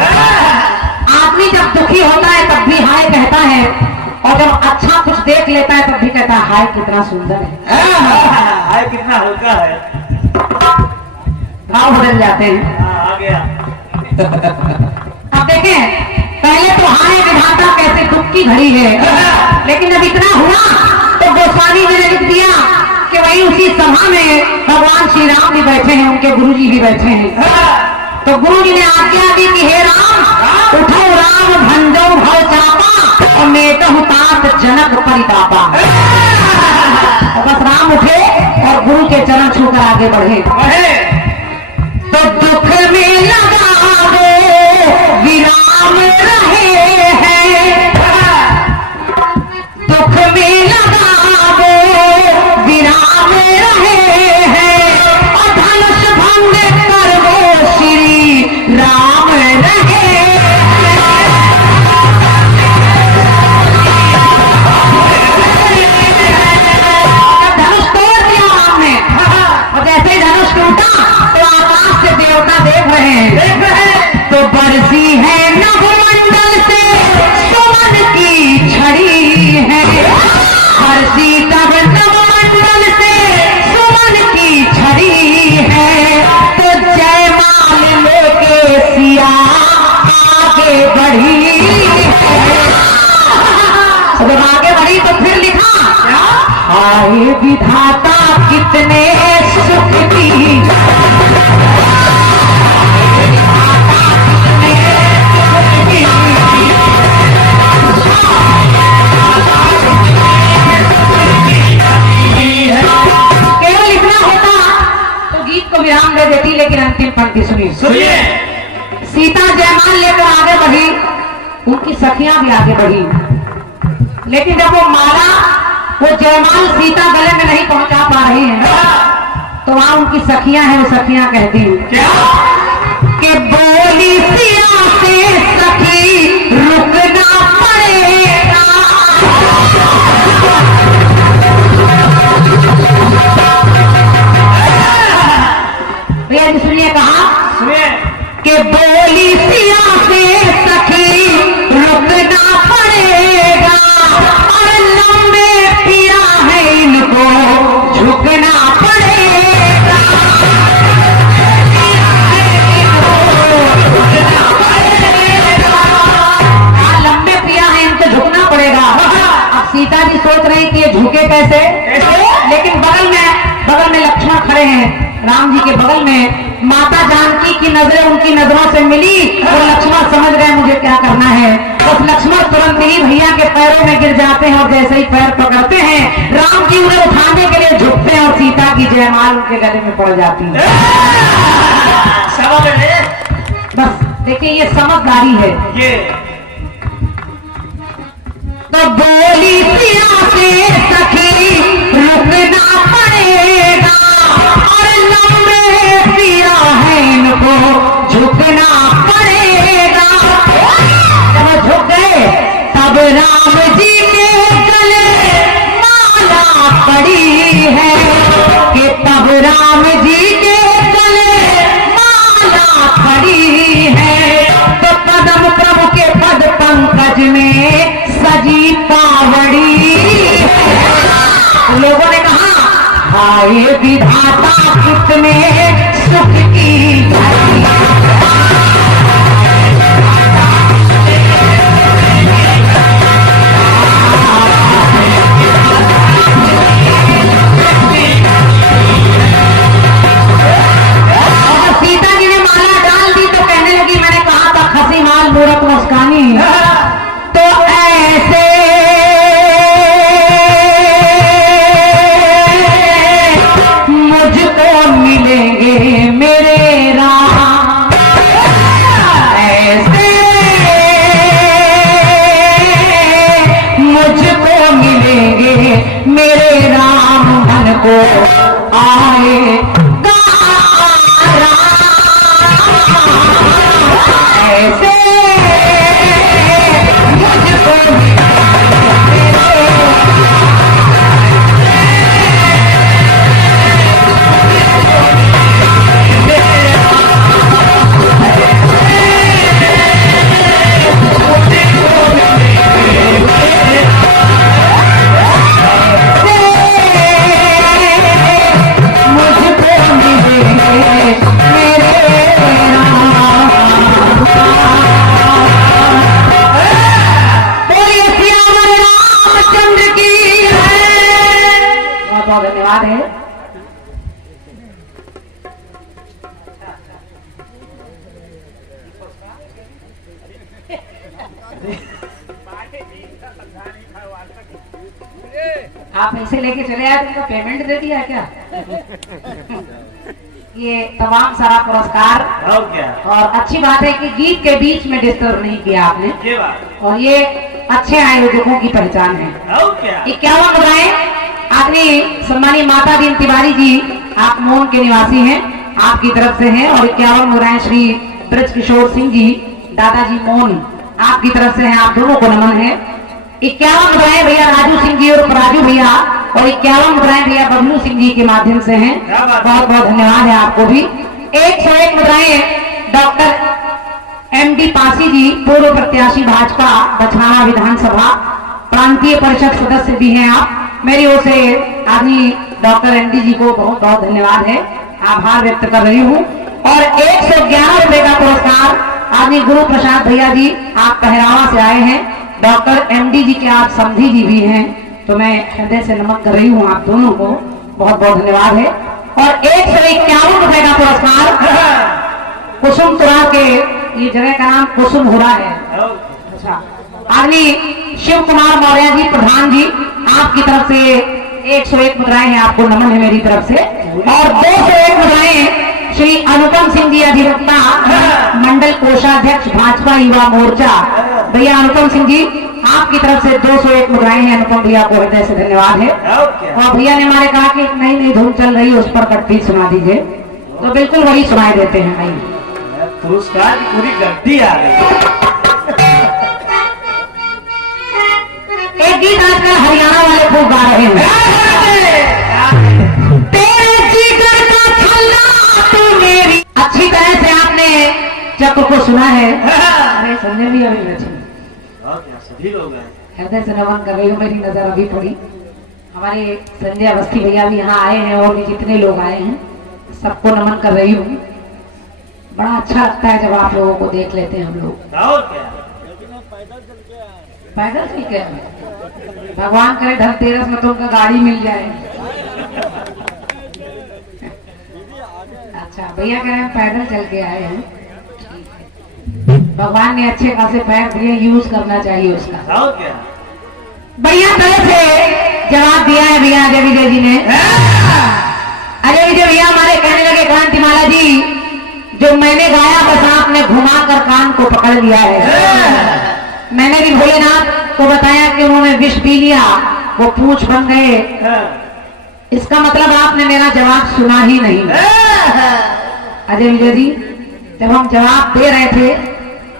आदमी जब दुखी होता है तब भी हाय कहता है, और जब अच्छा कुछ देख लेता है तब भी कहता है हाय कितना सुंदर है, हाय कितना हल्का है, भाव बदल जाते हैं। आ गया। अब देखें, पहले तो हाय विधाता कैसे दुख की घड़ी है, लेकिन जब इतना हुआ तो गोस्वामी जी ने लिख दिया कि वही उसी सभा में भगवान श्री राम भी बैठे हैं, उनके गुरु जी भी बैठे हैं। तो गुरु जी ने आज्ञा दी कि हे राम उठो, राम भंजो भव चापा और मेटहु तात जनक परितापा। तो बस राम उठे और गुरु के चरण छूकर आगे बढ़े। तो दुख में लगा दो विराम रहे हैं, दुख में लगा दो विराम रहे हैं, और धनुष भंग कर वो श्री राम रहे। धनुष तोड़ दिया राम ने, और जैसे ही धनुष टूटा तो आकाश से देवता देख रहे हैं, तो बरसी है नभमंडल से सुमन की छड़ी है, बरसी तब नभ विधाता कितने सुख की केवल इतना होता तो गीत को विराम दे देती, लेकिन अंतिम पंक्ति सुनिए। सुनिए। सीता जयमाल लेकर आगे बढ़ी, उनकी सखियां भी आगे बढ़ी, लेकिन जब वो माला वो जयमाल सीता गले में नहीं पहुंचा पा रही है, तो वहां उनकी सखियां हैं, वो सखियां कहती क्या? कि बोली सिया से सखी रुकना पड़ेगा। भैया जी सुनिए, कहा सुनिए। कि बोली सिया से सखी रुकना पड़ेगा, और लंबे पिया है इनको झुकना पड़ेगा। लंबे पिया है इनको झुकना पड़ेगा। अब सीता जी सोच रही कि ये झुके कैसे, लेकिन बगल में लक्ष्मण खड़े हैं। राम जी के बगल में माता जानकी की नजरें उनकी नजरों से मिली, और लक्ष्मण समझ गए मुझे क्या करना है। तो लक्ष्मण तुरंत ही भैया के पैरों में गिर जाते हैं, और जैसे ही पैर पकड़ते हैं, राम जी उन्हें उठाने के लिए झुकते हैं, और सीता की जयमाल उनके गले में पड़ जाती है। बस देखिए, ये समझदारी है। ये तो बोली सिया से सखी रुकना पड़ेगा, और लंबे पिया है इनको झुकना पड़ेगा। जब झुक गए तब राम जी के गले माला पड़ी है, कि तब राम जी के गले माला पड़ी है। तो पद्म प्रभु के पद पंकज में सजी पावड़ी। लोगों ने कहा हाय विधाता कितने सुख की घड़ी। और सीता जी ने माला डाल दी तो कहने लगी, मैंने कहा था खसी माल मूरत मुस्कानी, तो ऐसे मुझको मिलेंगे मेरे राम, ऐसे मुझको मिलेंगे मेरे राम, मन को आएगा ऐसे मुझको धन्यवाद है। आप ऐसे लेके चले आए, तुमको पेमेंट दे दिया क्या? ये तमाम सारा पुरस्कार, और क्या? और अच्छी बात है कि गीत के बीच में डिस्टर्ब नहीं किया आपने, ये बात। और ये अच्छे आयोजकों की पहचान है। और क्या? 51 बधाएं आपने सम्मानीय माता दीन तिवारी जी, आप मोहन के निवासी हैं, आपकी तरफ से हैं, और 51 मुराएं श्री ब्रज किशोर सिंह जी, दादाजी मोहन, आपकी तरफ से हैं, आप दोनों को नमन है। 51 मुराएं भैया राजू सिंह जी और राजू भैया, और 51 मुद्राएं भैया बबलू सिंह जी के माध्यम से हैं। बहुत बहुत धन्यवाद है आपको भी। 101 मुद्राएं डॉक्टर एमडी पासी जी, पूर्व प्रत्याशी भाजपा बछवाड़ा विधानसभा प्रांतीय परिषद सदस्य भी हैं आप। मेरी ओर से आदमी डॉक्टर एमडी जी को बहुत बहुत धन्यवाद है, आभार व्यक्त कर रही हूँ। और 111 रुपए का पुरस्कार आदमी गुरु प्रसाद भैया जी, आप पहरावा से आए हैं, डॉक्टर एमडी जी के आप समधी जी भी हैं, तो मैं हृदय से नमन कर रही हूँ आप दोनों को, बहुत बहुत धन्यवाद है। और 151 रुपए का पुरस्कार कुसुम तुरा के, ये जगह का नाम कुसुम हो रहा है। अच्छा, आदमी शिव कुमार मौर्य जी, प्रधान जी, आपकी तरफ से 101 मुद्राएं हैं, आपको नमन है मेरी तरफ से। और 201 मुद्राएं श्री अनुपम सिंह जी, अधिवक्ता, मंडल कोषाध्यक्ष, भाजपा युवा मोर्चा। भैया अनुपम सिंह जी, आपकी तरफ से 201 मुद्राएं हैं। अनुपम भैया को हृदय से धन्यवाद है। और भैया ने हमारे कहा कि नई नई धुन चल रही है, उस पर कट्टी सुना दीजिए, तो बिल्कुल वही सुनाई देते हैं भाई। पुरस्कार की पूरी गड्डी आ गई। एक गीत आजकल हरियाणा वाले खूब गा रहे हैं, तेरे जिगर का छल्ला तू मेरी। अच्छी तरह से आपने चक्र को सुना है। अरे संजय भी अभी सभी लोग हैं। हृदय से नमन कर रही हूँ। मेरी नजर अभी पड़ी, हमारे संजय अवस्थी भैया भी यहाँ आए हैं, और भी जितने लोग आए हैं सबको नमन कर रही हूँ। बड़ा अच्छा लगता है जब आप लोगों को देख लेते हैं हम लोग। पैदल चल के भगवान करे धनतेरस में तो उनका गाड़ी मिल जाए। अच्छा, भैया कह रहे हैं पैदल चल के आए हैं, भगवान ने अच्छे खासे पैर दिए, यूज करना चाहिए उसका। भैया तरह से जवाब दिया है भैया अजय विजय जी ने। अजय विजय भैया हमारे कहने लगे, क्रांतिमाला जी जो मैंने गाया बस आपने घुमा कर कान को पकड़ लिया है। मैंने भी भोलेनाथ को बताया कि उन्होंने विष पी लिया, वो पूंछ बन गए। इसका मतलब आपने मेरा जवाब सुना ही नहीं। अजय विजय जी, जब हम जवाब दे रहे थे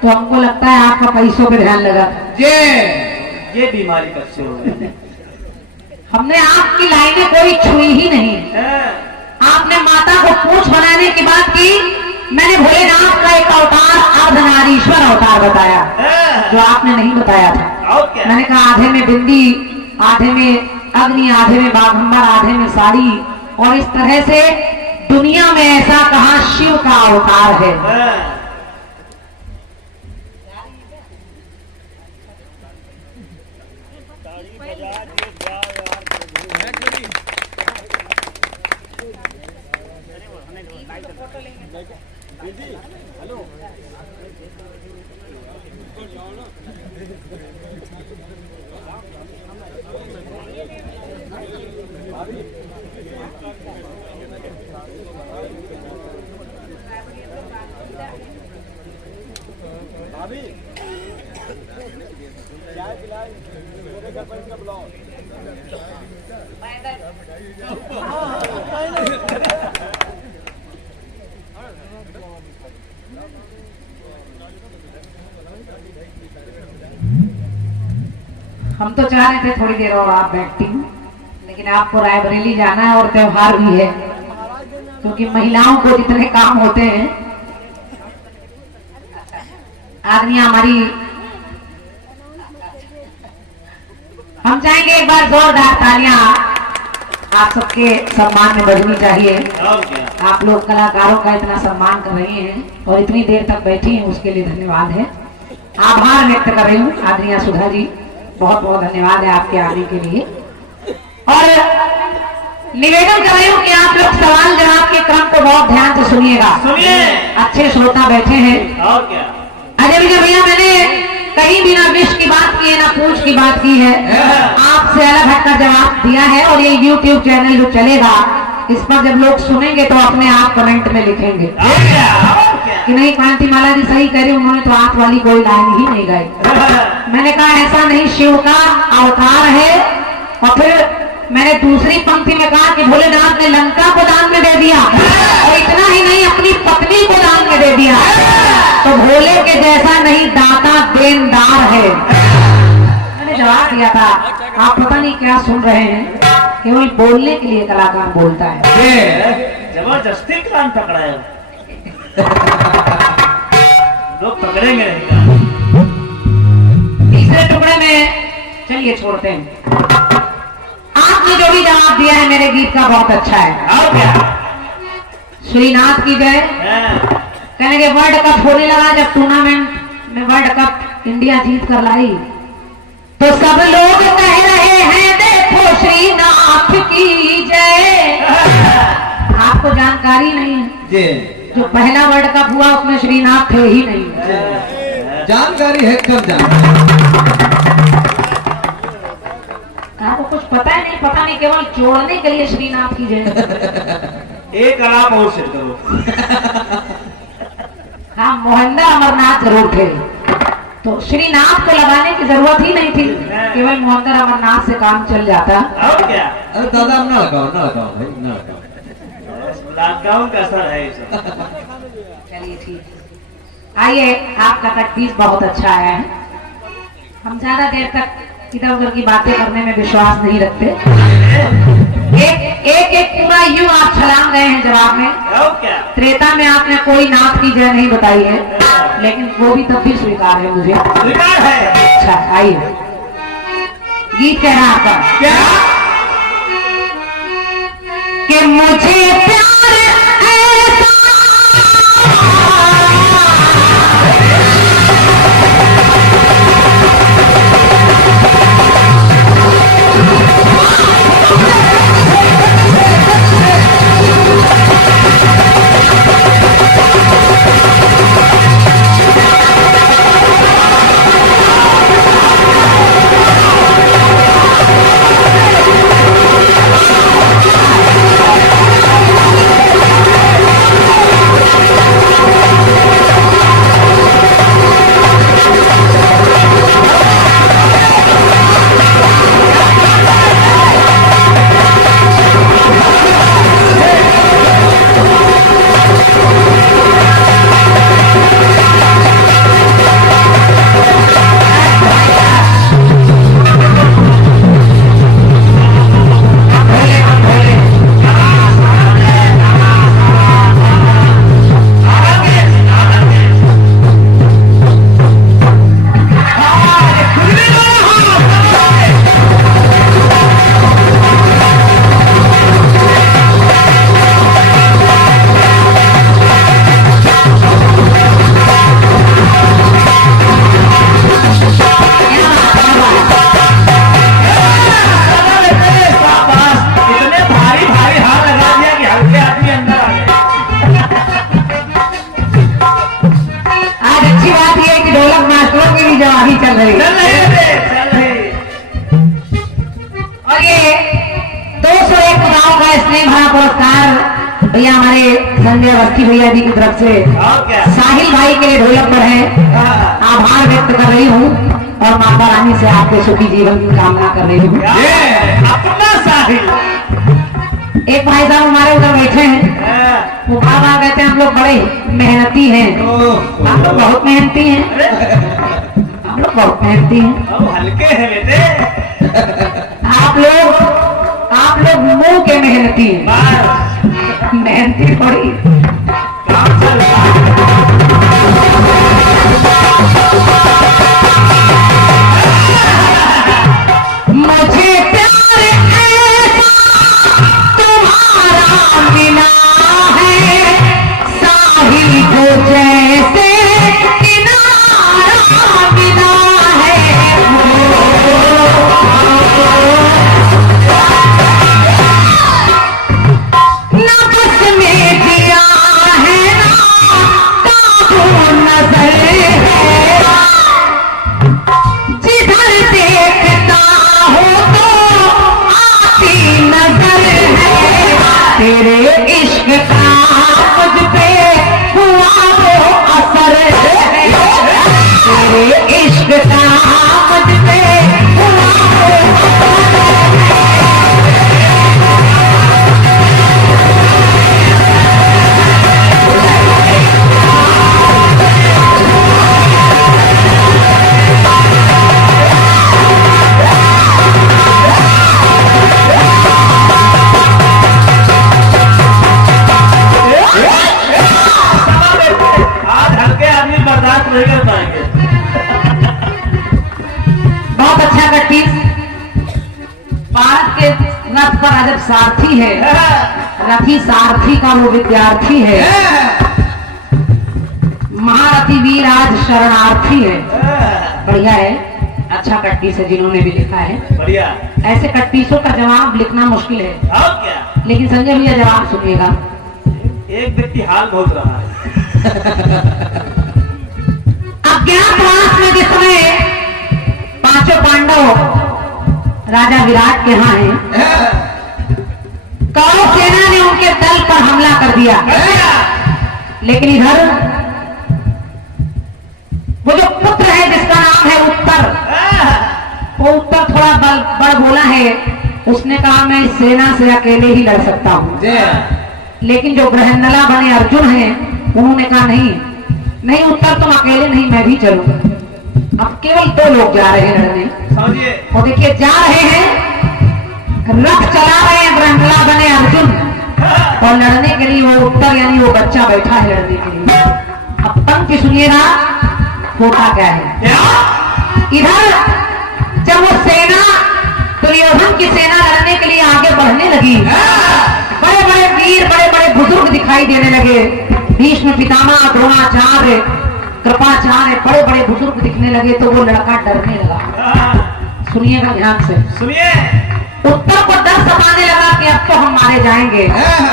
तो हमको लगता है आपका पैसों पे ध्यान लगा। ये बीमारी कब से हो गई? हमने आपकी लाइनें कोई छुई ही नहीं। आपने माता को पूंछ बनाने की बात की, मैंने भोलेनाथ का एक अवतार अर्धनारीश्वर अवतार बताया, जो आपने नहीं बताया था। मैंने कहा आधे में बिंदी, आधे में अग्नि, आधे में बाघंबर, आधे में साड़ी, और इस तरह से दुनिया में ऐसा कहा शिव का अवतार है। हम तो चाह रहे थे थोड़ी देर और आप बैठती, लेकिन आपको रायबरेली जाना है और त्योहार भी है, क्योंकि महिलाओं को जितने काम होते हैं, आदमी हमारी, हम चाहेंगे एक बार जोरदार तालियां आप सबके सम्मान में बजनी चाहिए। आप लोग कलाकारों का इतना सम्मान कर रही हैं और इतनी देर तक बैठी हैं, उसके लिए धन्यवाद है। आभार व्यक्त कर रही हूँ आदरणीय सुधा जी, बहुत बहुत धन्यवाद है आपके आने के लिए। और निवेदन कर रही हूँ कि आप लोग सवाल जवाब के क्रम को बहुत ध्यान से सुनिएगा। अच्छे श्रोता बैठे हैं। अजय विजय भैया, मैंने कहीं भी ना विष की बात की है ना पूंछ की बात की है, आपसे अलग हटकर जवाब दिया है। और ये YouTube चैनल जो चलेगा, इस पर जब लोग सुनेंगे तो अपने आप कमेंट में लिखेंगे कि नहीं क्रांतिमाला जी सही कह रही, उन्होंने तो आंख वाली कोई लाइन ही नहीं गाई। मैंने कहा ऐसा नहीं, शिव का अवतार है। और फिर मैंने दूसरी पंक्ति में कहा कि भोलेनाथ ने लंका को दान में दे दिया, और इतना ही नहीं अपनी पत्नी को दान में दे दिया। तो भोले के जैसा नहीं, दाता देनदार है। मैंने जवाब दिया था, आप पता नहीं क्या सुन रहे हैं, केवल बोलने के लिए कलाकार बोलता है। जबरदस्ती कान पकड़ाया, लोग पकड़ेंगे नहीं। तीसरे टुकड़े में चलिए छोड़ते हैं। आपने जो भी जवाब दिया है मेरे गीत का बहुत अच्छा है। और क्या? श्रीनाथ की जय। कहने के वर्ल्ड कप होने लगा, जब टूर्नामेंट में वर्ल्ड कप इंडिया जीत कर लाई, तो सब लोग कह रहे हैं देखो हो श्रीनाथ की जय। आपको जानकारी नहीं है, जी जो पहला वर्ल्ड कप हुआ उसमें श्रीनाथ थे ही नहीं। जानकारी है, कब जानकारी आपको कुछ पता ही नहीं, पता नहीं, केवल जोड़ने के लिए श्रीनाथ की जय। एक अलाप और सिद्ध करो। हाँ, मोहंदा अमरनाथ जरूर थे, तो श्रीनाथ को लगाने की जरूरत ही नहीं थी, केवल मोहंदा अमरनाथ से काम चल जाता। और क्या, अरे दादा आप ना लगाओ भाई, ना लगाओ। लॉकडाउन का असर है ये सब। चलिए ठीक है, आइए, आपका कट पीस बहुत अच्छा आया है। हम ज्यादा देर तक इधर उधर की बातें करने में विश्वास नहीं रखते। एक पूरा यूं आप छलांग गए हैं जवाब में। और क्या, त्रेता में आपने कोई नाथ की जय नहीं बताई है, लेकिन वो भी तब भी स्वीकार है मुझे। स्वीकार है। अच्छा, आइए, गीत कह रहा है आपका क्या, कि मुझे प्यार ऐसा भैया हमारे संजय अवस्थी भैया जी की तरफ से साहिल भाई के लिए ढोलक पर है, आभार व्यक्त कर रही हूँ और माता रानी से आपके सुखी जीवन की कामना कर रही हूँ। अपना साहिल एक भाई साहब हमारे उधर बैठे हैं, वो बाबा कहते हैं हम लोग बड़े मेहनती हैं। हम लोग बहुत मेहनती हैं, हम लोग बहुत मेहनती हैं। हल्के हैं बेटे, आप लोग मुंह के मेहनती हैं, मेहनती थोड़ी। काम चल रहा है। मुझे प्यार ऐसा तुम्हारा मिला है, साहिल को जैसे किनारा मिला है। ना बस में दिया है ना काबू नजर है, जिधर देखता हो तो आती नजर है। तेरे इश्क का मुझ पे हुआ वो असर है, तेरे इश्क का मुझ पे हुआ वो आज हल्के आदमी बर्दाश्त नहीं कर पाएंगे। बहुत अच्छा गट्टी। भारत के रथ पर अजब सारथी है, रथी सारथी का वो विद्यार्थी है, महारथी वीर आज शरणार्थी है। बढ़िया है। अच्छा कट्टी से जिन्होंने भी लिखा है। बढ़िया। ऐसे कट्टीसों का जवाब लिखना मुश्किल है, और क्या, लेकिन संजय भैया जवाब सुनिएगा। एक व्यक्ति हाल बहुत रहा है। अज्ञातवास में जिस समय पांचों पांडव राजा विराट के यहाँ हैं, कौरव सेना ने उनके दल पर हमला कर दिया, लेकिन इधर वो जो पुत्र है जिसका नाम है उत्तर, वो उत्तर थोड़ा बड़ बोला है। उसने कहा मैं इस सेना से अकेले ही लड़ सकता हूँ, लेकिन जो बृहन्नला बने अर्जुन हैं उन्होंने कहा नहीं उत्तर तुम अकेले नहीं, मैं भी चलूंगा। अब केवल 2 लोग जा रहे हैं लड़ने, समझिए। और देखिए जा रहे हैं, रथ चला रहे हैं बृहन्नला बने अर्जुन, और लड़ने के लिए वो उत्तर यानी वो बच्चा बैठा है लड़ने के लिए। अब पंक्ति सुनिएगा होता क्या है। इधर जब वो सेना दुर्योधन की सेना लड़ने के लिए आगे बढ़ने लगी, बड़े बड़े वीर बड़े बड़े बुजुर्ग दिखाई देने लगे। भीष्म पितामह द्रोणाचार्य कृपाचार्य बड़े बड़े बुजुर्ग दिखने लगे, तो वो लड़का डरने लगा। सुनिएगा ध्यान से, सुनिए। उत्तर को डर सताने लगा कि अब तो हम मारे जाएंगे।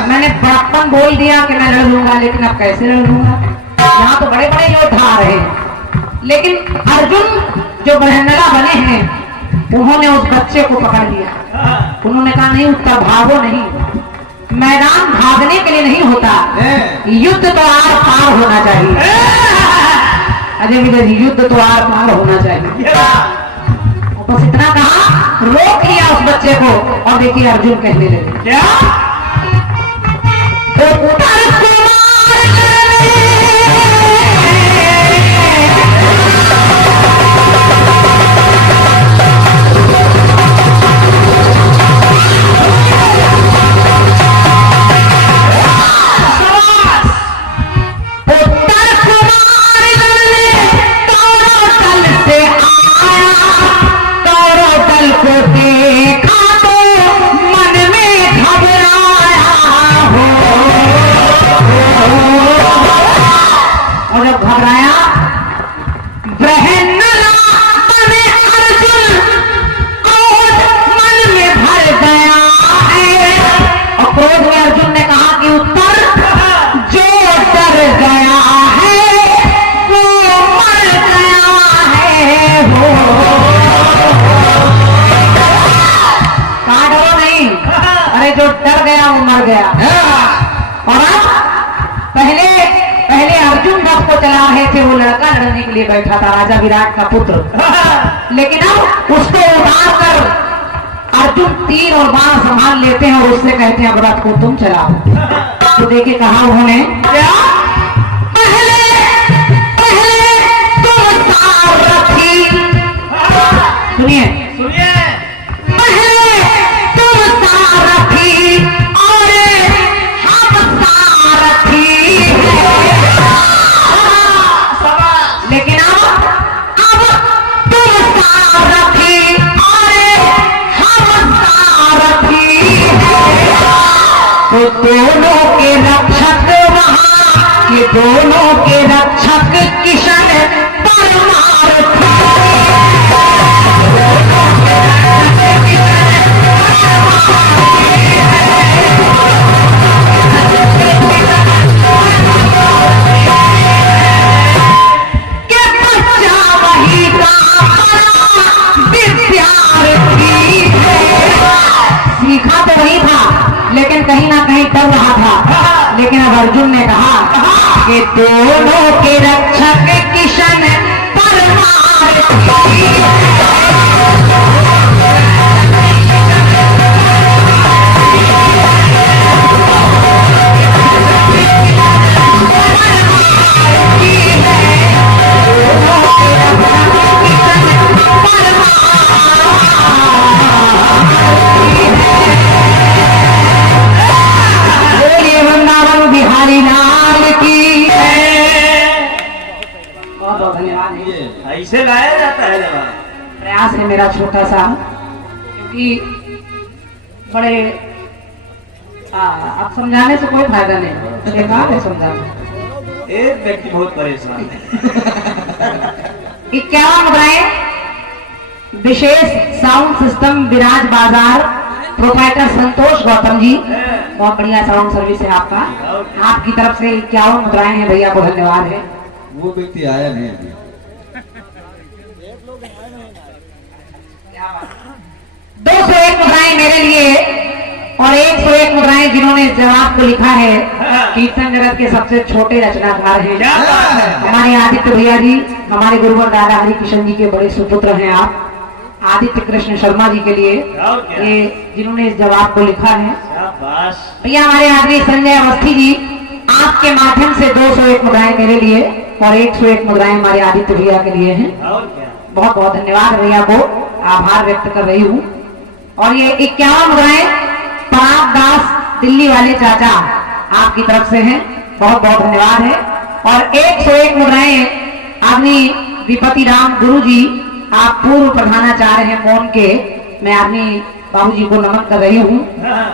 मैंने बड़प्पन बोल दिया कि मैं लड़ लूंगा, लेकिन अब कैसे लड़ लूंगा, यहाँ तो बड़े बड़े योद्धा आ रहे हैं। लेकिन अर्जुन जो बृहन्नला बने हैं उन्होंने उस बच्चे को पकड़ लिया। उन्होंने कहा नहीं उत्तर भागो नहीं, मैदान भागने के लिए नहीं होता, युद्ध तो आर पार होना चाहिए। अजय विजय जी, युद्ध तो आर पार होना चाहिए। बस इतना कहा, रोक लिया उस बच्चे को, और देखिए अर्जुन कहने लगे क्या, तो उत्तर चला रहे थे, वो लड़का लड़ने के लिए बैठा था, राजा विराट का पुत्र। लेकिन अब उसको उतार कर अर्जुन तीर और बाण संभाल लेते हैं और उससे कहते हैं अब रथ को तुम चलाओ। तो देखिए कहा उन्होंने, पहले तुम सारथी, सुनिए पहले तुम सारथी और हम सारथी, लेकिन अब तुम सारथी और हम सारथी, तो दोनों के रक्षक वहां, ये दोनों के रक्षक किशन परमार्थी। सीखा तो वही था, लेकिन कहीं ना कहीं डर रहा था। लेकिन अब अर्जुन ने कहा कि दोनों के रक्षक किशन परमार्थी। बिहारी लाल की बहुत बहुत धन्यवाद। ऐसे लाया जाता है जवाब। प्रयास है मेरा छोटा सा, क्योंकि बड़े अब समझाने से कोई फायदा नहीं, बेकार है समझाना। एक व्यक्ति बहुत परेशान है। 51 मुद्राएं विशेष साउंड सिस्टम विराज बाजार प्रोप्राइटर संतोष गौतम जी, बहुत बढ़िया साउंड सर्विस है आपका। आपकी तरफ से 51 मुद्राएं हैं भैया को धन्यवाद है। वो व्यक्ति आया नहीं अभी। 201 मुद्राएं मेरे लिए और 101 मुद्राएं जिन्होंने इस जवाब को लिखा है। कीर्तन जगत के सबसे छोटे रचनाकार हैं हमारे आदित्य भैया जी, हमारे गुरुवर दादा हरि किशन जी के बड़े सुपुत्र हैं आप। आदित्य कृष्ण शर्मा जी के लिए ये जिन्होंने इस जवाब को लिखा है। भैया हमारे आदमी संजय अवस्थी जी, आपके माध्यम से 201 मुद्राएं मेरे लिए और 101 मुद्राएं हमारे आदित्य भैया के लिए हैं। बहुत बहुत धन्यवाद भैया को, आभार व्यक्त कर रही हूँ। और ये 51 मुद्राएं पराग दास दिल्ली वाले चाचा आपकी तरफ से हैं, बहुत बहुत धन्यवाद है। और 101 मुद्राएं आदमी विपति राम गुरु जी, आप पूर्व प्रधानाचार्य हैं मोन के, मैं आदमी बाबू जी को नमन कर रही हूँ।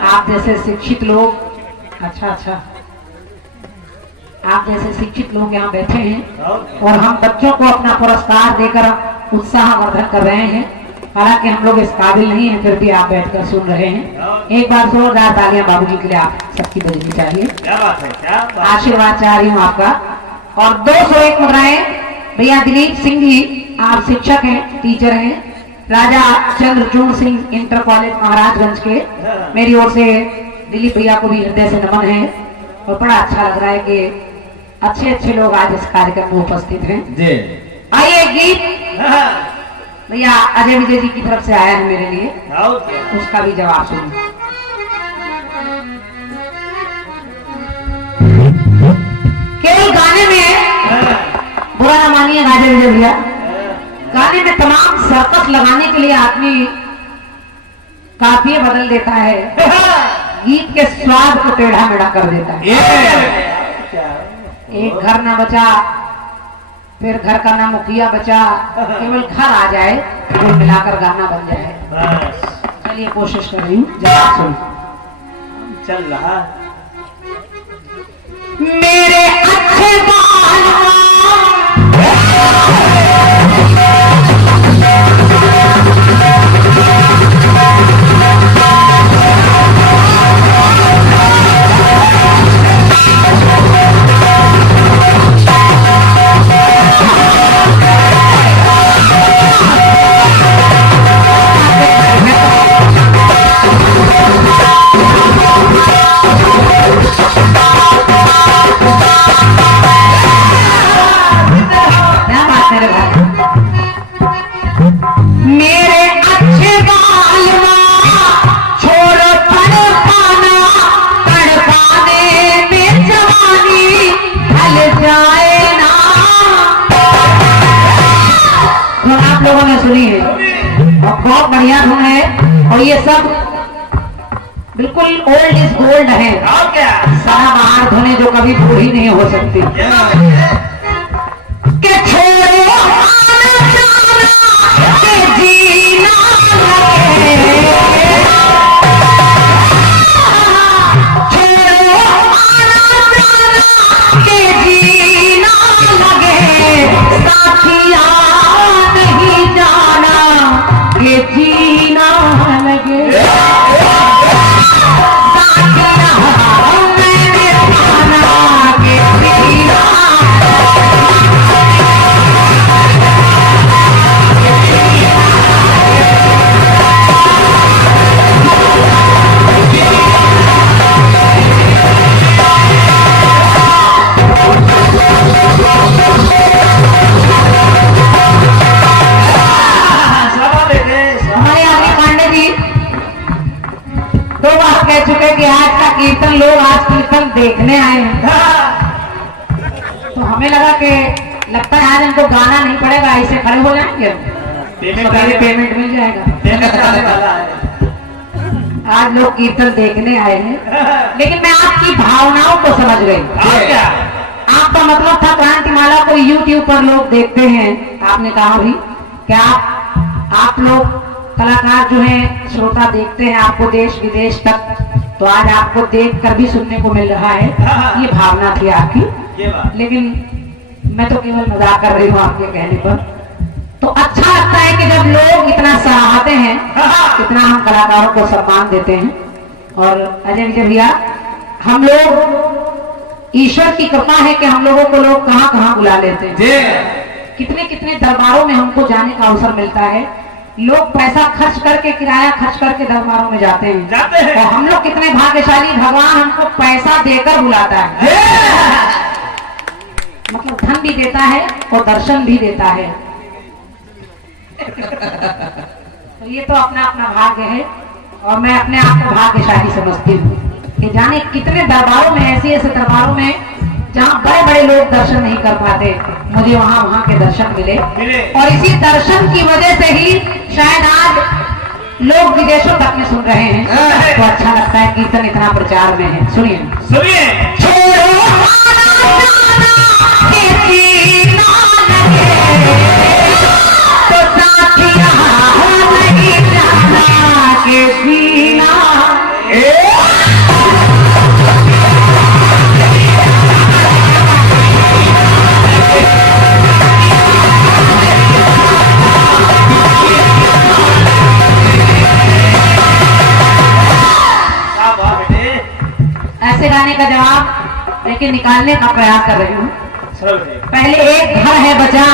आप जैसे शिक्षित लोग, अच्छा आप जैसे शिक्षित लोग यहाँ बैठे हैं और हम बच्चों को अपना पुरस्कार देकर उत्साहवर्धन कर रहे हैं। हालांकि हम लोग इस काबिल नहीं हैं, फिर भी आप बैठकर सुन रहे हैं। एक बार जोरदार तालियां बाबू जी के लिए आप सबकी बजनी चाहिए। क्या बात है, क्या बात है। आशीर्वाद चाह रही हूँ आपका। और 201 मुद्राएं भैया दिलीप सिंह जी, आप शिक्षक हैं, टीचर हैं, राजा चंद्रचूड़ सिंह इंटर कॉलेज महाराजगंज के, मेरी ओर से दिलीप भैया को भी हृदय से नमन है। और बड़ा अच्छा लग रहा है कि अच्छे अच्छे लोग आज इस कार्यक्रम में उपस्थित हैं। आइए गीत भैया अजय विजय जी की तरफ से आया है मेरे लिए, उसका भी जवाब सुनिए। केवल गाने में बुरा ना मानिए अजय विजय भैया, गाने में तमाम सर्कस लगाने के लिए आदमी काफिये बदल देता है, गीत के स्वाद को टेढ़ा मेढ़ा कर देता है। एक घर ना बचा, फिर घर का ना मुखिया बचा, केवल घर आ जाए कुल मिलाकर गाना बन जाए। चलिए कोशिश कर रही हूँ, जवाब सुन। चल रहा मेरे अच्छे बाल लोगों ने सुनी है और बहुत बढ़िया धुन है। और ये सब बिल्कुल ओल्ड इज गोल्ड है, सारा बाहर धुने जो कभी पूरी नहीं हो सकती। के छोड़ो आना जाना के जीना लगे, छोड़ो आना जाना के जीना लगे, साथिया नहीं जाना के जीना लगे, साथिया मैंने जाना के जीना कह चुके कि आज का कीर्तन लोग आज कीर्तन देखने आए हैं। तो हमें लगा कि लगता है आज इनको गाना नहीं पड़ेगा, ऐसे खड़े हो जाएंगे, पेमेंट मिल जाएगा। आज लोग कीर्तन देखने आए हैं, लेकिन मैं आपकी भावनाओं को समझ गई। आपका मतलब था क्रांतिमाला को YouTube पर लोग देखते हैं, आपने कहा भी कि आप लोग कलाकार जो हैं श्रोता देखते हैं आपको देश विदेश तक, तो आज आपको देख कर भी सुनने को मिल रहा है। ये भावना थी आपकी, लेकिन मैं तो केवल मजाक कर रही हूँ आपके कहने पर। तो अच्छा लगता है कि जब लोग इतना सराहते हैं, इतना हम कलाकारों को सम्मान देते हैं। और अजय विजय भैया, हम लोग ईश्वर की कृपा है कि हम लोगों को लोग कहाँ कहाँ बुला लेते हैं। कितने कितने दरबारों में हमको जाने का अवसर मिलता है। लोग पैसा खर्च करके, किराया खर्च करके दरबारों में जाते हैं। और हम लोग कितने भाग्यशाली, भगवान हमको पैसा देकर बुलाता है। मतलब धन भी देता है और दर्शन भी देता है। तो ये तो अपना अपना भाग्य है। और मैं अपने आप को भाग्यशाली समझती हूँ कि जाने कितने दरबारों में, ऐसे ऐसे दरबारों में जहाँ बड़े बड़े लोग दर्शन नहीं कर पाते, मुझे वहाँ के दर्शन मिले। और इसी दर्शन की वजह से ही शायद आज लोग विदेशों तक में सुन रहे हैं। तो अच्छा लगता है, कीर्तन इतना प्रचार में है। सुनिए सुनिए। ऐसे गाने का जवाब लेकिन निकालने का प्रयास कर रही हूँ। पहले एक घर है बचा,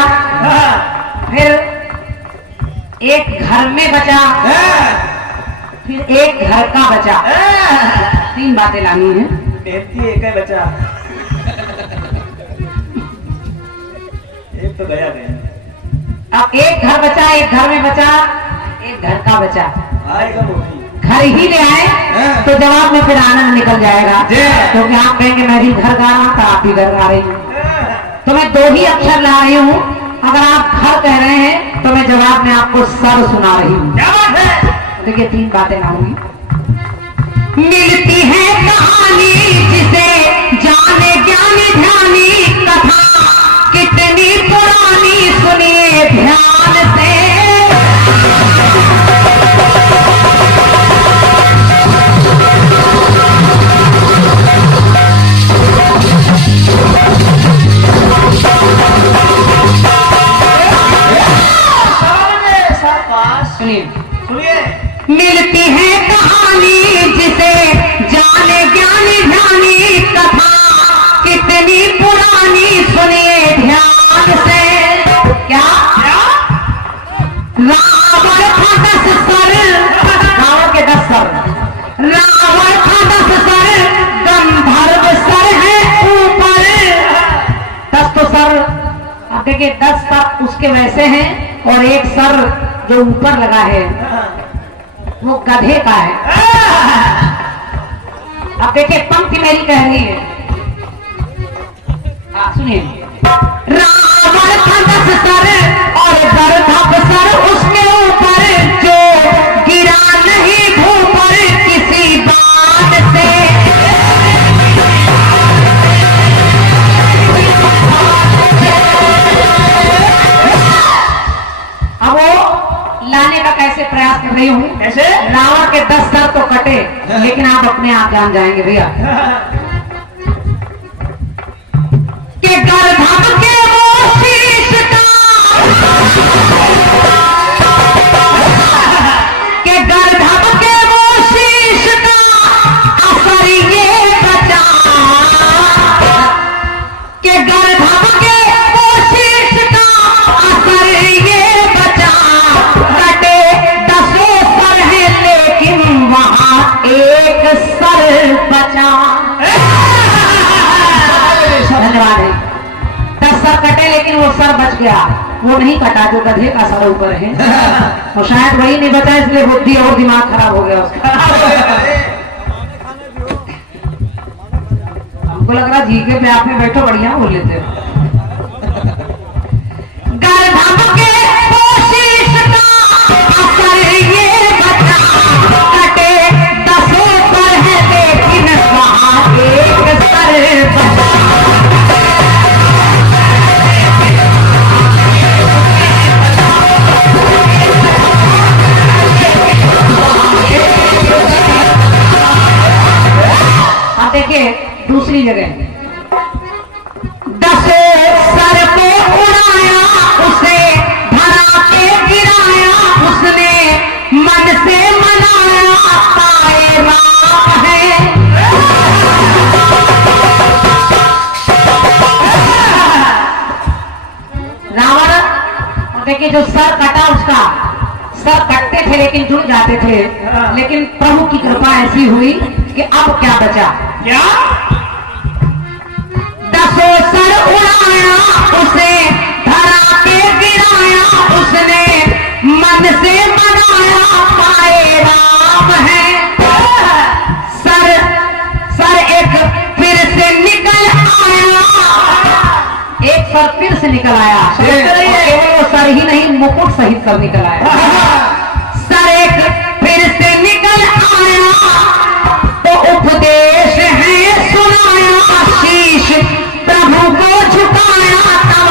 फिर एक घर में बचा, फिर एक घर का बचा। 3 बातें लानी है। एक है बचा, एक तो गया गया। अब एक घर बचा, एक घर में बचा, एक घर का बचा। आएगा वो भी। घर ही ले आए तो जवाब में फिर आनंद निकल जाएगा। क्योंकि आप कहेंगे मैं भी घर गा रहा था, आप भी घर गा रही हूँ। तो मैं 2 ही अक्षर ला रही हूँ। अगर आप घर कह रहे हैं तो मैं जवाब में आपको सर सुना रही हूँ। क्या बात है? देखिए 3 बातें लाऊंगी। मिलती है कहानी जिसे जाने ज्ञानी ध्यानी, कथा कितनी पुरानी सुनिए ध्यान से। मिलती है कहानी जिसे जाने ज्ञानी ध्यानी, कथा कितनी पुरानी सुनिए ध्यान से। क्या रावण था 10 सर, रावण के 10 सर, रावण था 10 सर, गंधर्व सर है ऊपर। 10 तो सर, अब देखिए 10 सर उसके वैसे हैं और एक सर जो ऊपर लगा है वो गधे का है। अब देखिए पंक्ति मेरी कह रही है, सुनिए। रावण था 10 सर और गंधर्व सर उसके ऊपर, जो गिरा नहीं भूपर किसी बात से। अब वो लाने का कैसे प्रयास कर रही हूँ। कैसे? रावण के 10 सर तो कटे, लेकिन आप अपने आप जान जाएंगे भैया कि गर्दभ के वो शीश का, कि गर्दभ के वो शीश का असर ये बचा, कि गर्दभ के वो शीश का असर ये बचा। कटे 10 सर है लेकिन वहां एक सर बचा। धन्यवाद है। 10 सर कटे लेकिन वो सर बच गया, वो नहीं कटा जो गधे का सर ऊपर है। और शायद वही नहीं बचा, इसलिए बुद्धि और दिमाग खराब हो गया उसका। हमको लग रहा जीके पे आप में बैठो बढ़िया बोल लेते हो। गर्दभ के कोशिश का असर ये बचा, कटे 10 सर है लेकिन वहां एक सर बचा। अब देखिए दूसरी जगह 10 कि जो सर कटा उसका, सर कटते थे लेकिन जुड़ जाते थे, लेकिन प्रभु की कृपा ऐसी हुई कि अब क्या बचा? क्या? 10 सर उड़ाया उसे, धरा के गिराया उसने, मन से बनाया पाए राम है। सर एक फिर से निकल आया, एक सर फिर से निकल आया, केवल वो सर ही नहीं मुकुट सहित सब निकल आया। सर एक फिर से निकल आया तो उपदेश है सुनाया, शीश प्रभु को झुकाया तब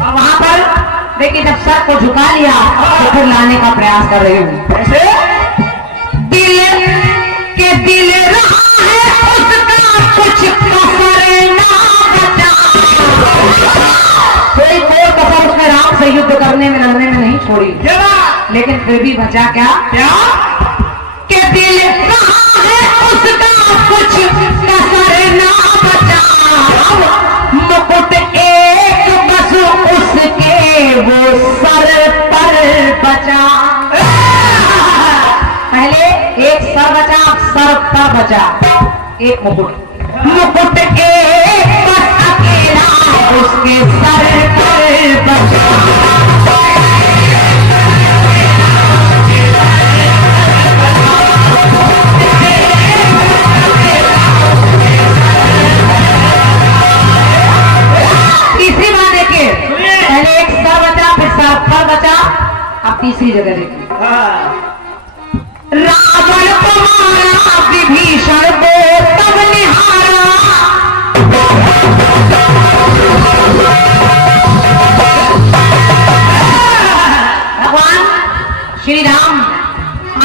और वहां पर देखिए जब सर को झुका लिया तो फिर लाने का प्रयास कर रहे हूँ। कैसे? दिल के दिल रहा है उसका कुछ कसर ना बचा, कोई कोई कसर उसने राम से युद्ध करने में लड़ने में नहीं छोड़ी, लेकिन फिर भी बचा क्या? क्या? के दिल रहा है उसका कुछ कसर ना बचा, मुकुट एक बस उसके वो सर पर बचा। पहले एक सर बचा, सर पर बचा एक मुकुट, मुकुट एक बस अकेला उसके सर पर बचा। तीसरी बात देखिए, पहले एक सर बचा फिर सर पर बचा, अब तीसरी जगह देखिए, रावण को मारा विभीषण को तब निहारा, भगवान श्री राम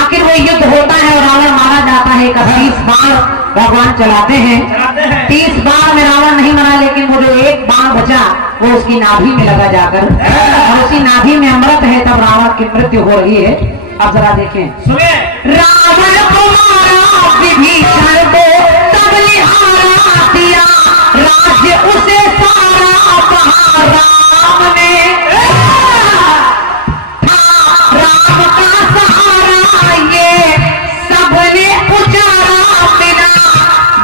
आखिर वो युद्ध होता है और रावण मारा जाता है। 30 बाण भगवान चलाते हैं, 30 बाण में रावण नहीं मरा, लेकिन वो जो एक बाण बचा वो उसकी नाभि में लगा जाकर, और उसी नाभि में अमृत है, तब रावण की मृत्यु हो रही है। अब जरा देखें, सुनिए। रावण को मारा विभीषण को तब निहारा, दिया राज्य उसे सारा कहा राम ने, था राम का सहारा ये सबने उजारा, बिना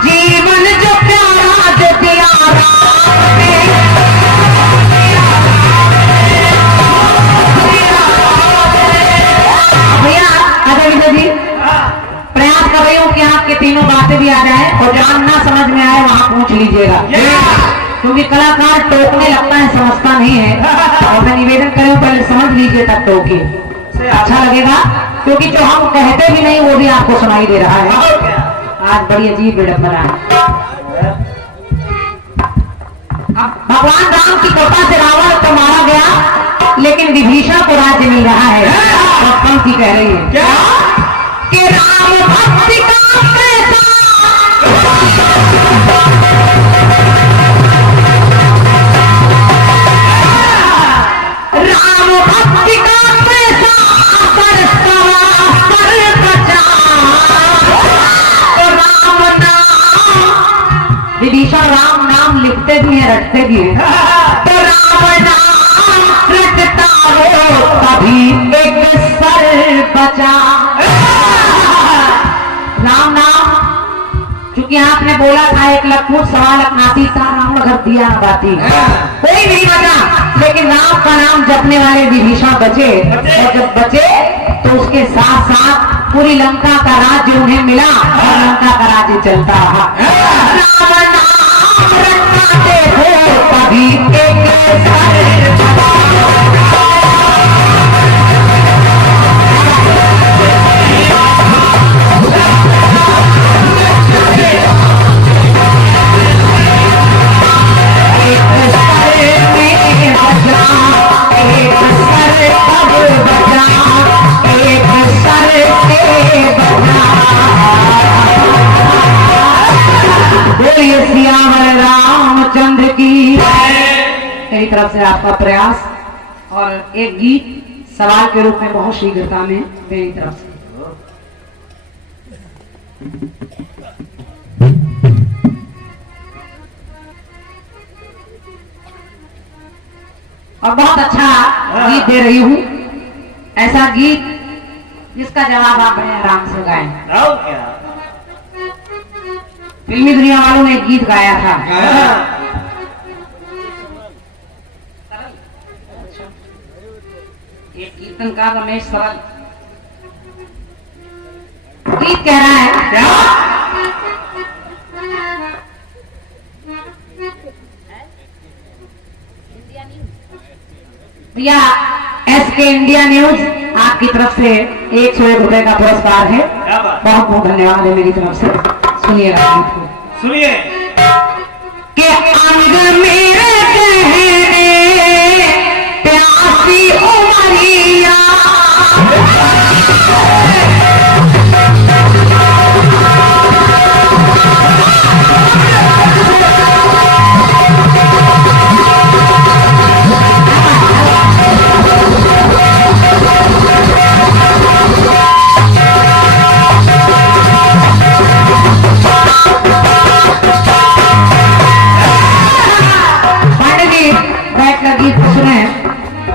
जीवन जो प्यारा जो दिया राम ने। भैया अजय विजय जी, प्रयास कर रही हूँ कि आपके तीनों बातें भी आ जाए, और जहाँ ना समझ में आए वहाँ पूछ लीजिएगा, क्योंकि कलाकार टोकने लगता है समझता नहीं है, और मैं निवेदन कर रही हूँ पहले समझ लीजिए तब टोकी, अच्छा लगेगा, क्योंकि जो हम कहते भी नहीं वो भी आपको सुनाई दे रहा है। आज बड़ी अजीब विडंबना है। अब भगवान राम की कृपा से रावण तो मारा गया, लेकिन विभीषण को राज्य मिल रहा है, और पंक्ति कह रही है क्या? कि राम भक्ति का पैसा, राम भक्ति का पैसा पर बचा, तो राम नाम, विभीषण राम नाम लिखते भी हैं रटते भी हैं, तो राम नाम रटता हो तभी एक सर बचा। राम नाम चूंकि आपने बोला था एक लखनऊ सवाल अपनाती था राम घर दिया बाती, कोई नहीं बचा, लेकिन राम का नाम जपने वाले विभीषण बचे, और जब बचे तो उसके साथ साथ पूरी लंका का राज्य उन्हें मिला, और लंका का राज्य चलता रहा। राम नाम रटते हो तभी एक सर बचा। बोलिए सियावर रामचंद्र की। मेरी तरफ से आपका प्रयास और एक गीत सवाल के रूप में बहुत शीघ्रता में मेरी तरफ से। और बहुत अच्छा गीत दे रही हूँ। ऐसा गीत जिसका जवाब आप बड़े आराम से गाएं। और क्या? फिल्मी दुनिया वालों ने एक गीत गाया था। एक कीर्तनकार रमेश सरल गीत कह रहा है क्या? भैया SK इंडिया न्यूज आपकी तरफ से 101 रुपए का पुरस्कार है। क्या बात? बहुत बहुत धन्यवाद है मेरी तरफ से। सुनिएगा गीत को। सुनिए। कि अंग मेरे कहने प्यासी उमरिया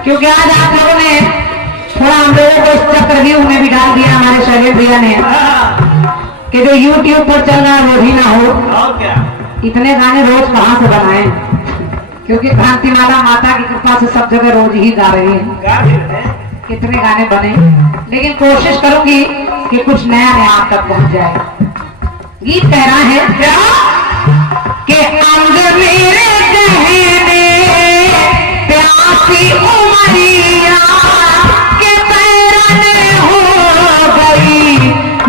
क्योंकि आज आप लोगों ने थोड़ा हम लोगों को इस चक्रव्यूह में भी डाल दिया हमारे शैलेश भैया ने कि जो YouTube पर चल रहा है वो भी ना हो। और क्या? इतने गाने रोज कहाँ से बनाए, क्योंकि क्रांतिमाला माता की कृपा से सब जगह रोज ही गा रही है। गा भी रहे हैं। कितने गाने बने, लेकिन कोशिश करूंगी कि कुछ नया नया आप तक पहुंच जाए। गीत कह रहा है क्या कि अंग मेरे कहने प्यासी उमरिया के पैरन हो गई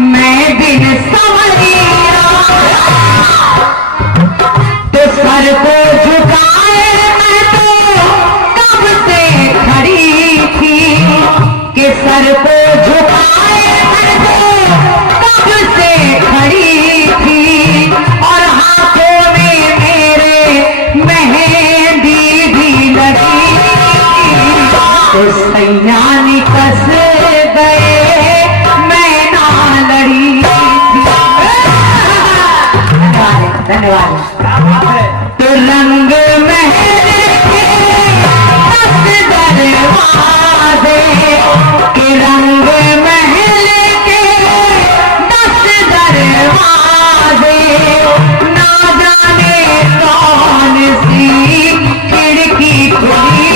मैं बिन संवरिया, तो सर को झुकाए मैं तो कब से खड़ी थी, कि सर को झुकाए मैं तो कब से खड़ी थी, और हाथों में मेरे मेहंदी भी लगी, तो सैयानी कस गए मैं ना लड़ी थी। धन्यवाद। क्या बात है? तो रंग महल के 10 दरवाजे, के रंग महल के 10 दरवाजे, ना जाने कौन सी खिड़की खुली,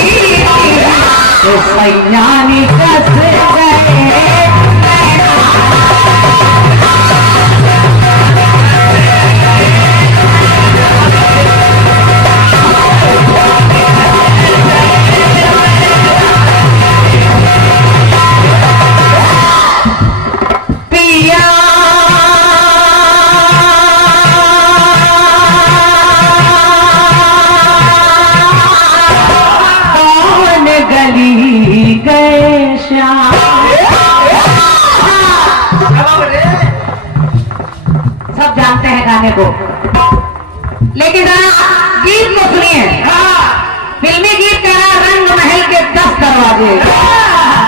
तो सैयानी कस गए पिया कौन गली गए श्याम। सब जानते हैं गाने को, लेकिन जरा गीत को सुनिए। फिल्मी गीत कह रहा रंग महल के 10 दरवाजे।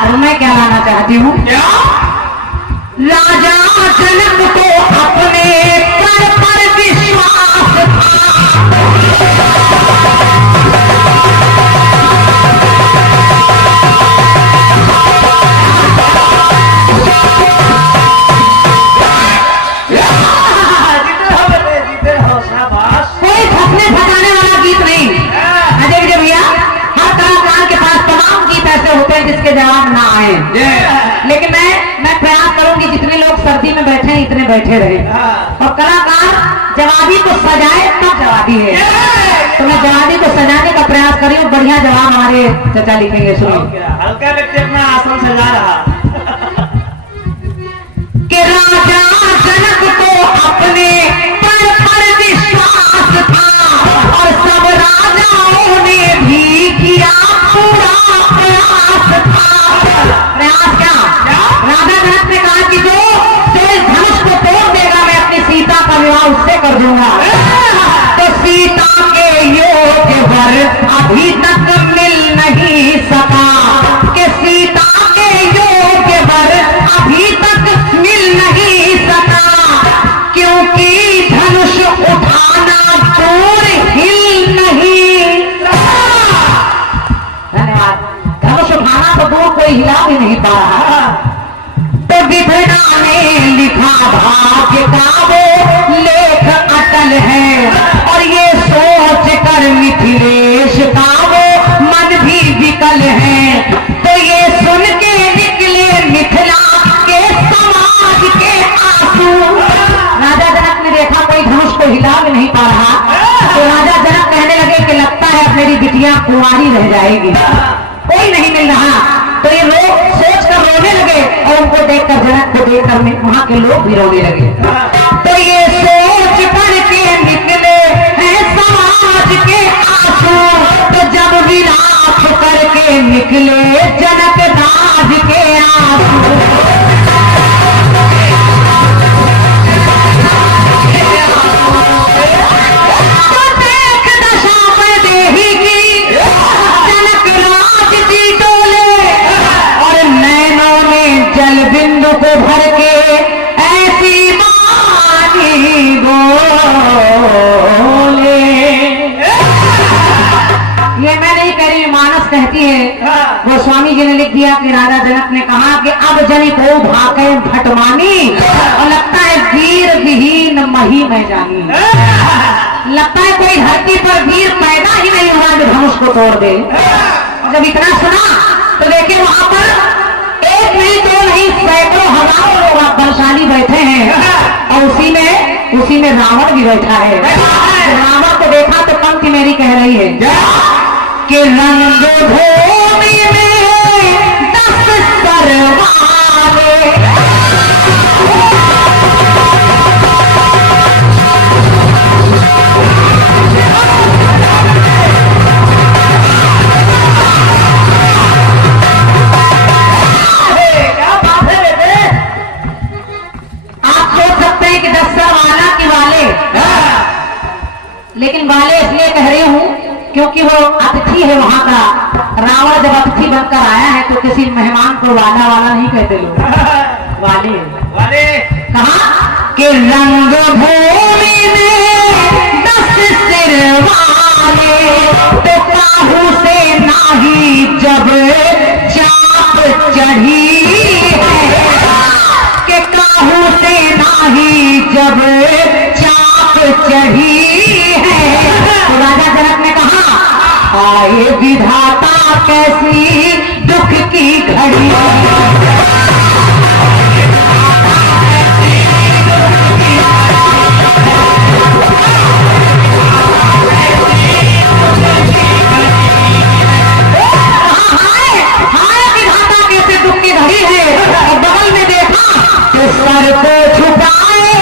और मैं क्या लाना चाहती हूँ, राजा जनक को अपने पर विश्वास था, जीते हो शाबाश। कोई फंसने फंसाने वाला गीत नहीं। अजय विजय भैया, हर कलाकार के पास तमाम गीत ऐसे होते हैं जिसके जवाब ना आए, लेकिन मैं प्रयास करूंगी जितने लोग सर्दी में बैठे हैं इतने बैठे रहे, और कलाकार जवाबी को सजाए तब जवाबी है। तो मैं जवाबी को सजाने का प्रयास करी हूँ। बढ़िया जवाब हमारे चचा लिखेंगे। सुनो, हल्का व्यक्ति अपना आसन सजा रहा। कि राजा जनक को अपने पर विश्वास था, और सब राजाओं ने भी किया पूरा प्रयास था। प्रयास क्या? राजा जनक ने कहा कि जो इस धनुष को तोड़ देगा मैं अपनी सीता का विवाह उससे कर दूंगा। तो सीता के योग्य वर अभी तक मिल नहीं सका, कि सीता के योग्य बिटिया कुंवारी रह जाएगी, कोई नहीं मिल रहा। तो ये लोग सोच कर रोने लगे और उनको देखकर, जनक को देखकर वहां के लोग भी रोने लगे। तो ये सोच करके निकले हैं समाज के आंसू, तो जब विलाप करके निकले जनक दास के आंसू। तो देख दशा में देही की जनक राज जी डोले, और नैनों में जल बिंदु को भर के ऐसी मानी बोले। ये मैं नहीं कह रही, मानस कहती है। गोस्वामी जी ने लिख दिया कि राजा जनक ने कहा कि अब जनी को भाके भटमानी, और लगता है वीर विहीन मही में जानी। लगता है कोई धरती पर वीर पैदा ही नहीं हुआ जो धनुष को तोड़ दे। और जब इतना सुना तो देखिए वहां पर एक नहीं दो नहीं सैकड़ों हजारों लोग बलशाली बैठे हैं, और उसी में रावण भी बैठा है। रावण को देखा तो पंक्ति मेरी कह रही है कि रंग भूमि में 10 सरवाले, लेकिन वाले इसलिए कह रही हूँ क्योंकि वो अतिथि है वहां का। रावण जब अतिथि बनकर आया है तो किसी मेहमान को वाला वाला नहीं कहते लोग, वाले वाले कहा कि रंग भूमि में 10 सिर वाले, तो काहू से नाही जब चाप चढ़ी है, कि काहू से नाही जब चाप चढ़ी है। तो राजा जनक ने कहा आए विधाता कैसी दुख की घड़ी, सर को झुकाए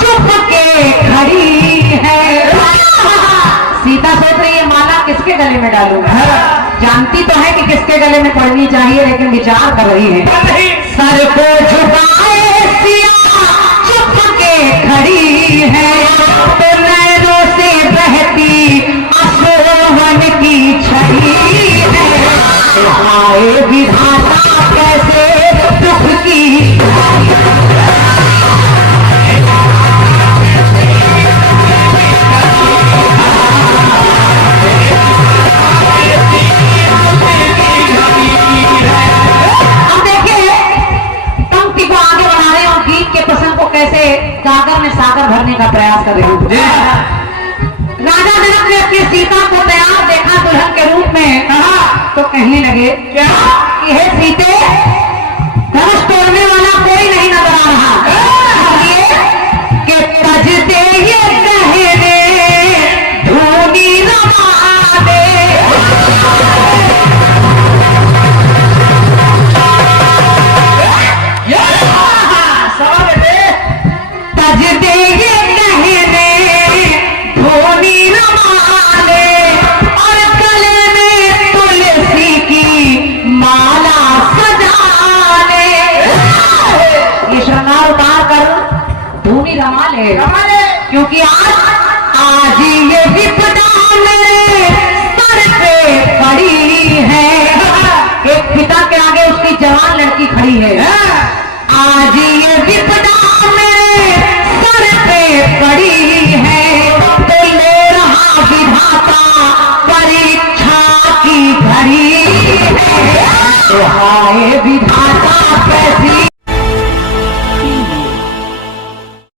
चुप के खड़ी है। सीता सोच रही है माला किसके गले में डालूं, जानती तो है कि किसके गले में पड़नी चाहिए लेकिन विचार कर रही है। सर को झुकाए चुप के खड़ी है, तो नैनों से बहती अशोवन की छड़ी है। हाय विधाता कैसे दुख की सागर में सागर भरने का प्रयास कर रही हूँ। राजा जनक ने अपनी सीता को तैयार देखा दुल्हन के रूप में, कहा तो कहने लगे क्या कि हे सीते, धनुष तोड़ने वाला कोई नहीं नजर आ रहा, इसलिए कि तजते ये कहने धूनी रमा दे। तजते ये कहने धूनी रमा दे, और गले में तुलसी की माला सजा ले। ये श्रृंगार उतार कर धूनी रमा ले, क्योंकि आज ये विपदा मेरे सर पे खड़ी है। एक पिता के आगे उसकी जवान लड़की खड़ी है। आज ये विपदा मेरे सर पे पड़ी है, तो ले रहा विधाता परीक्षा की घड़ी है। तो हाय विधाता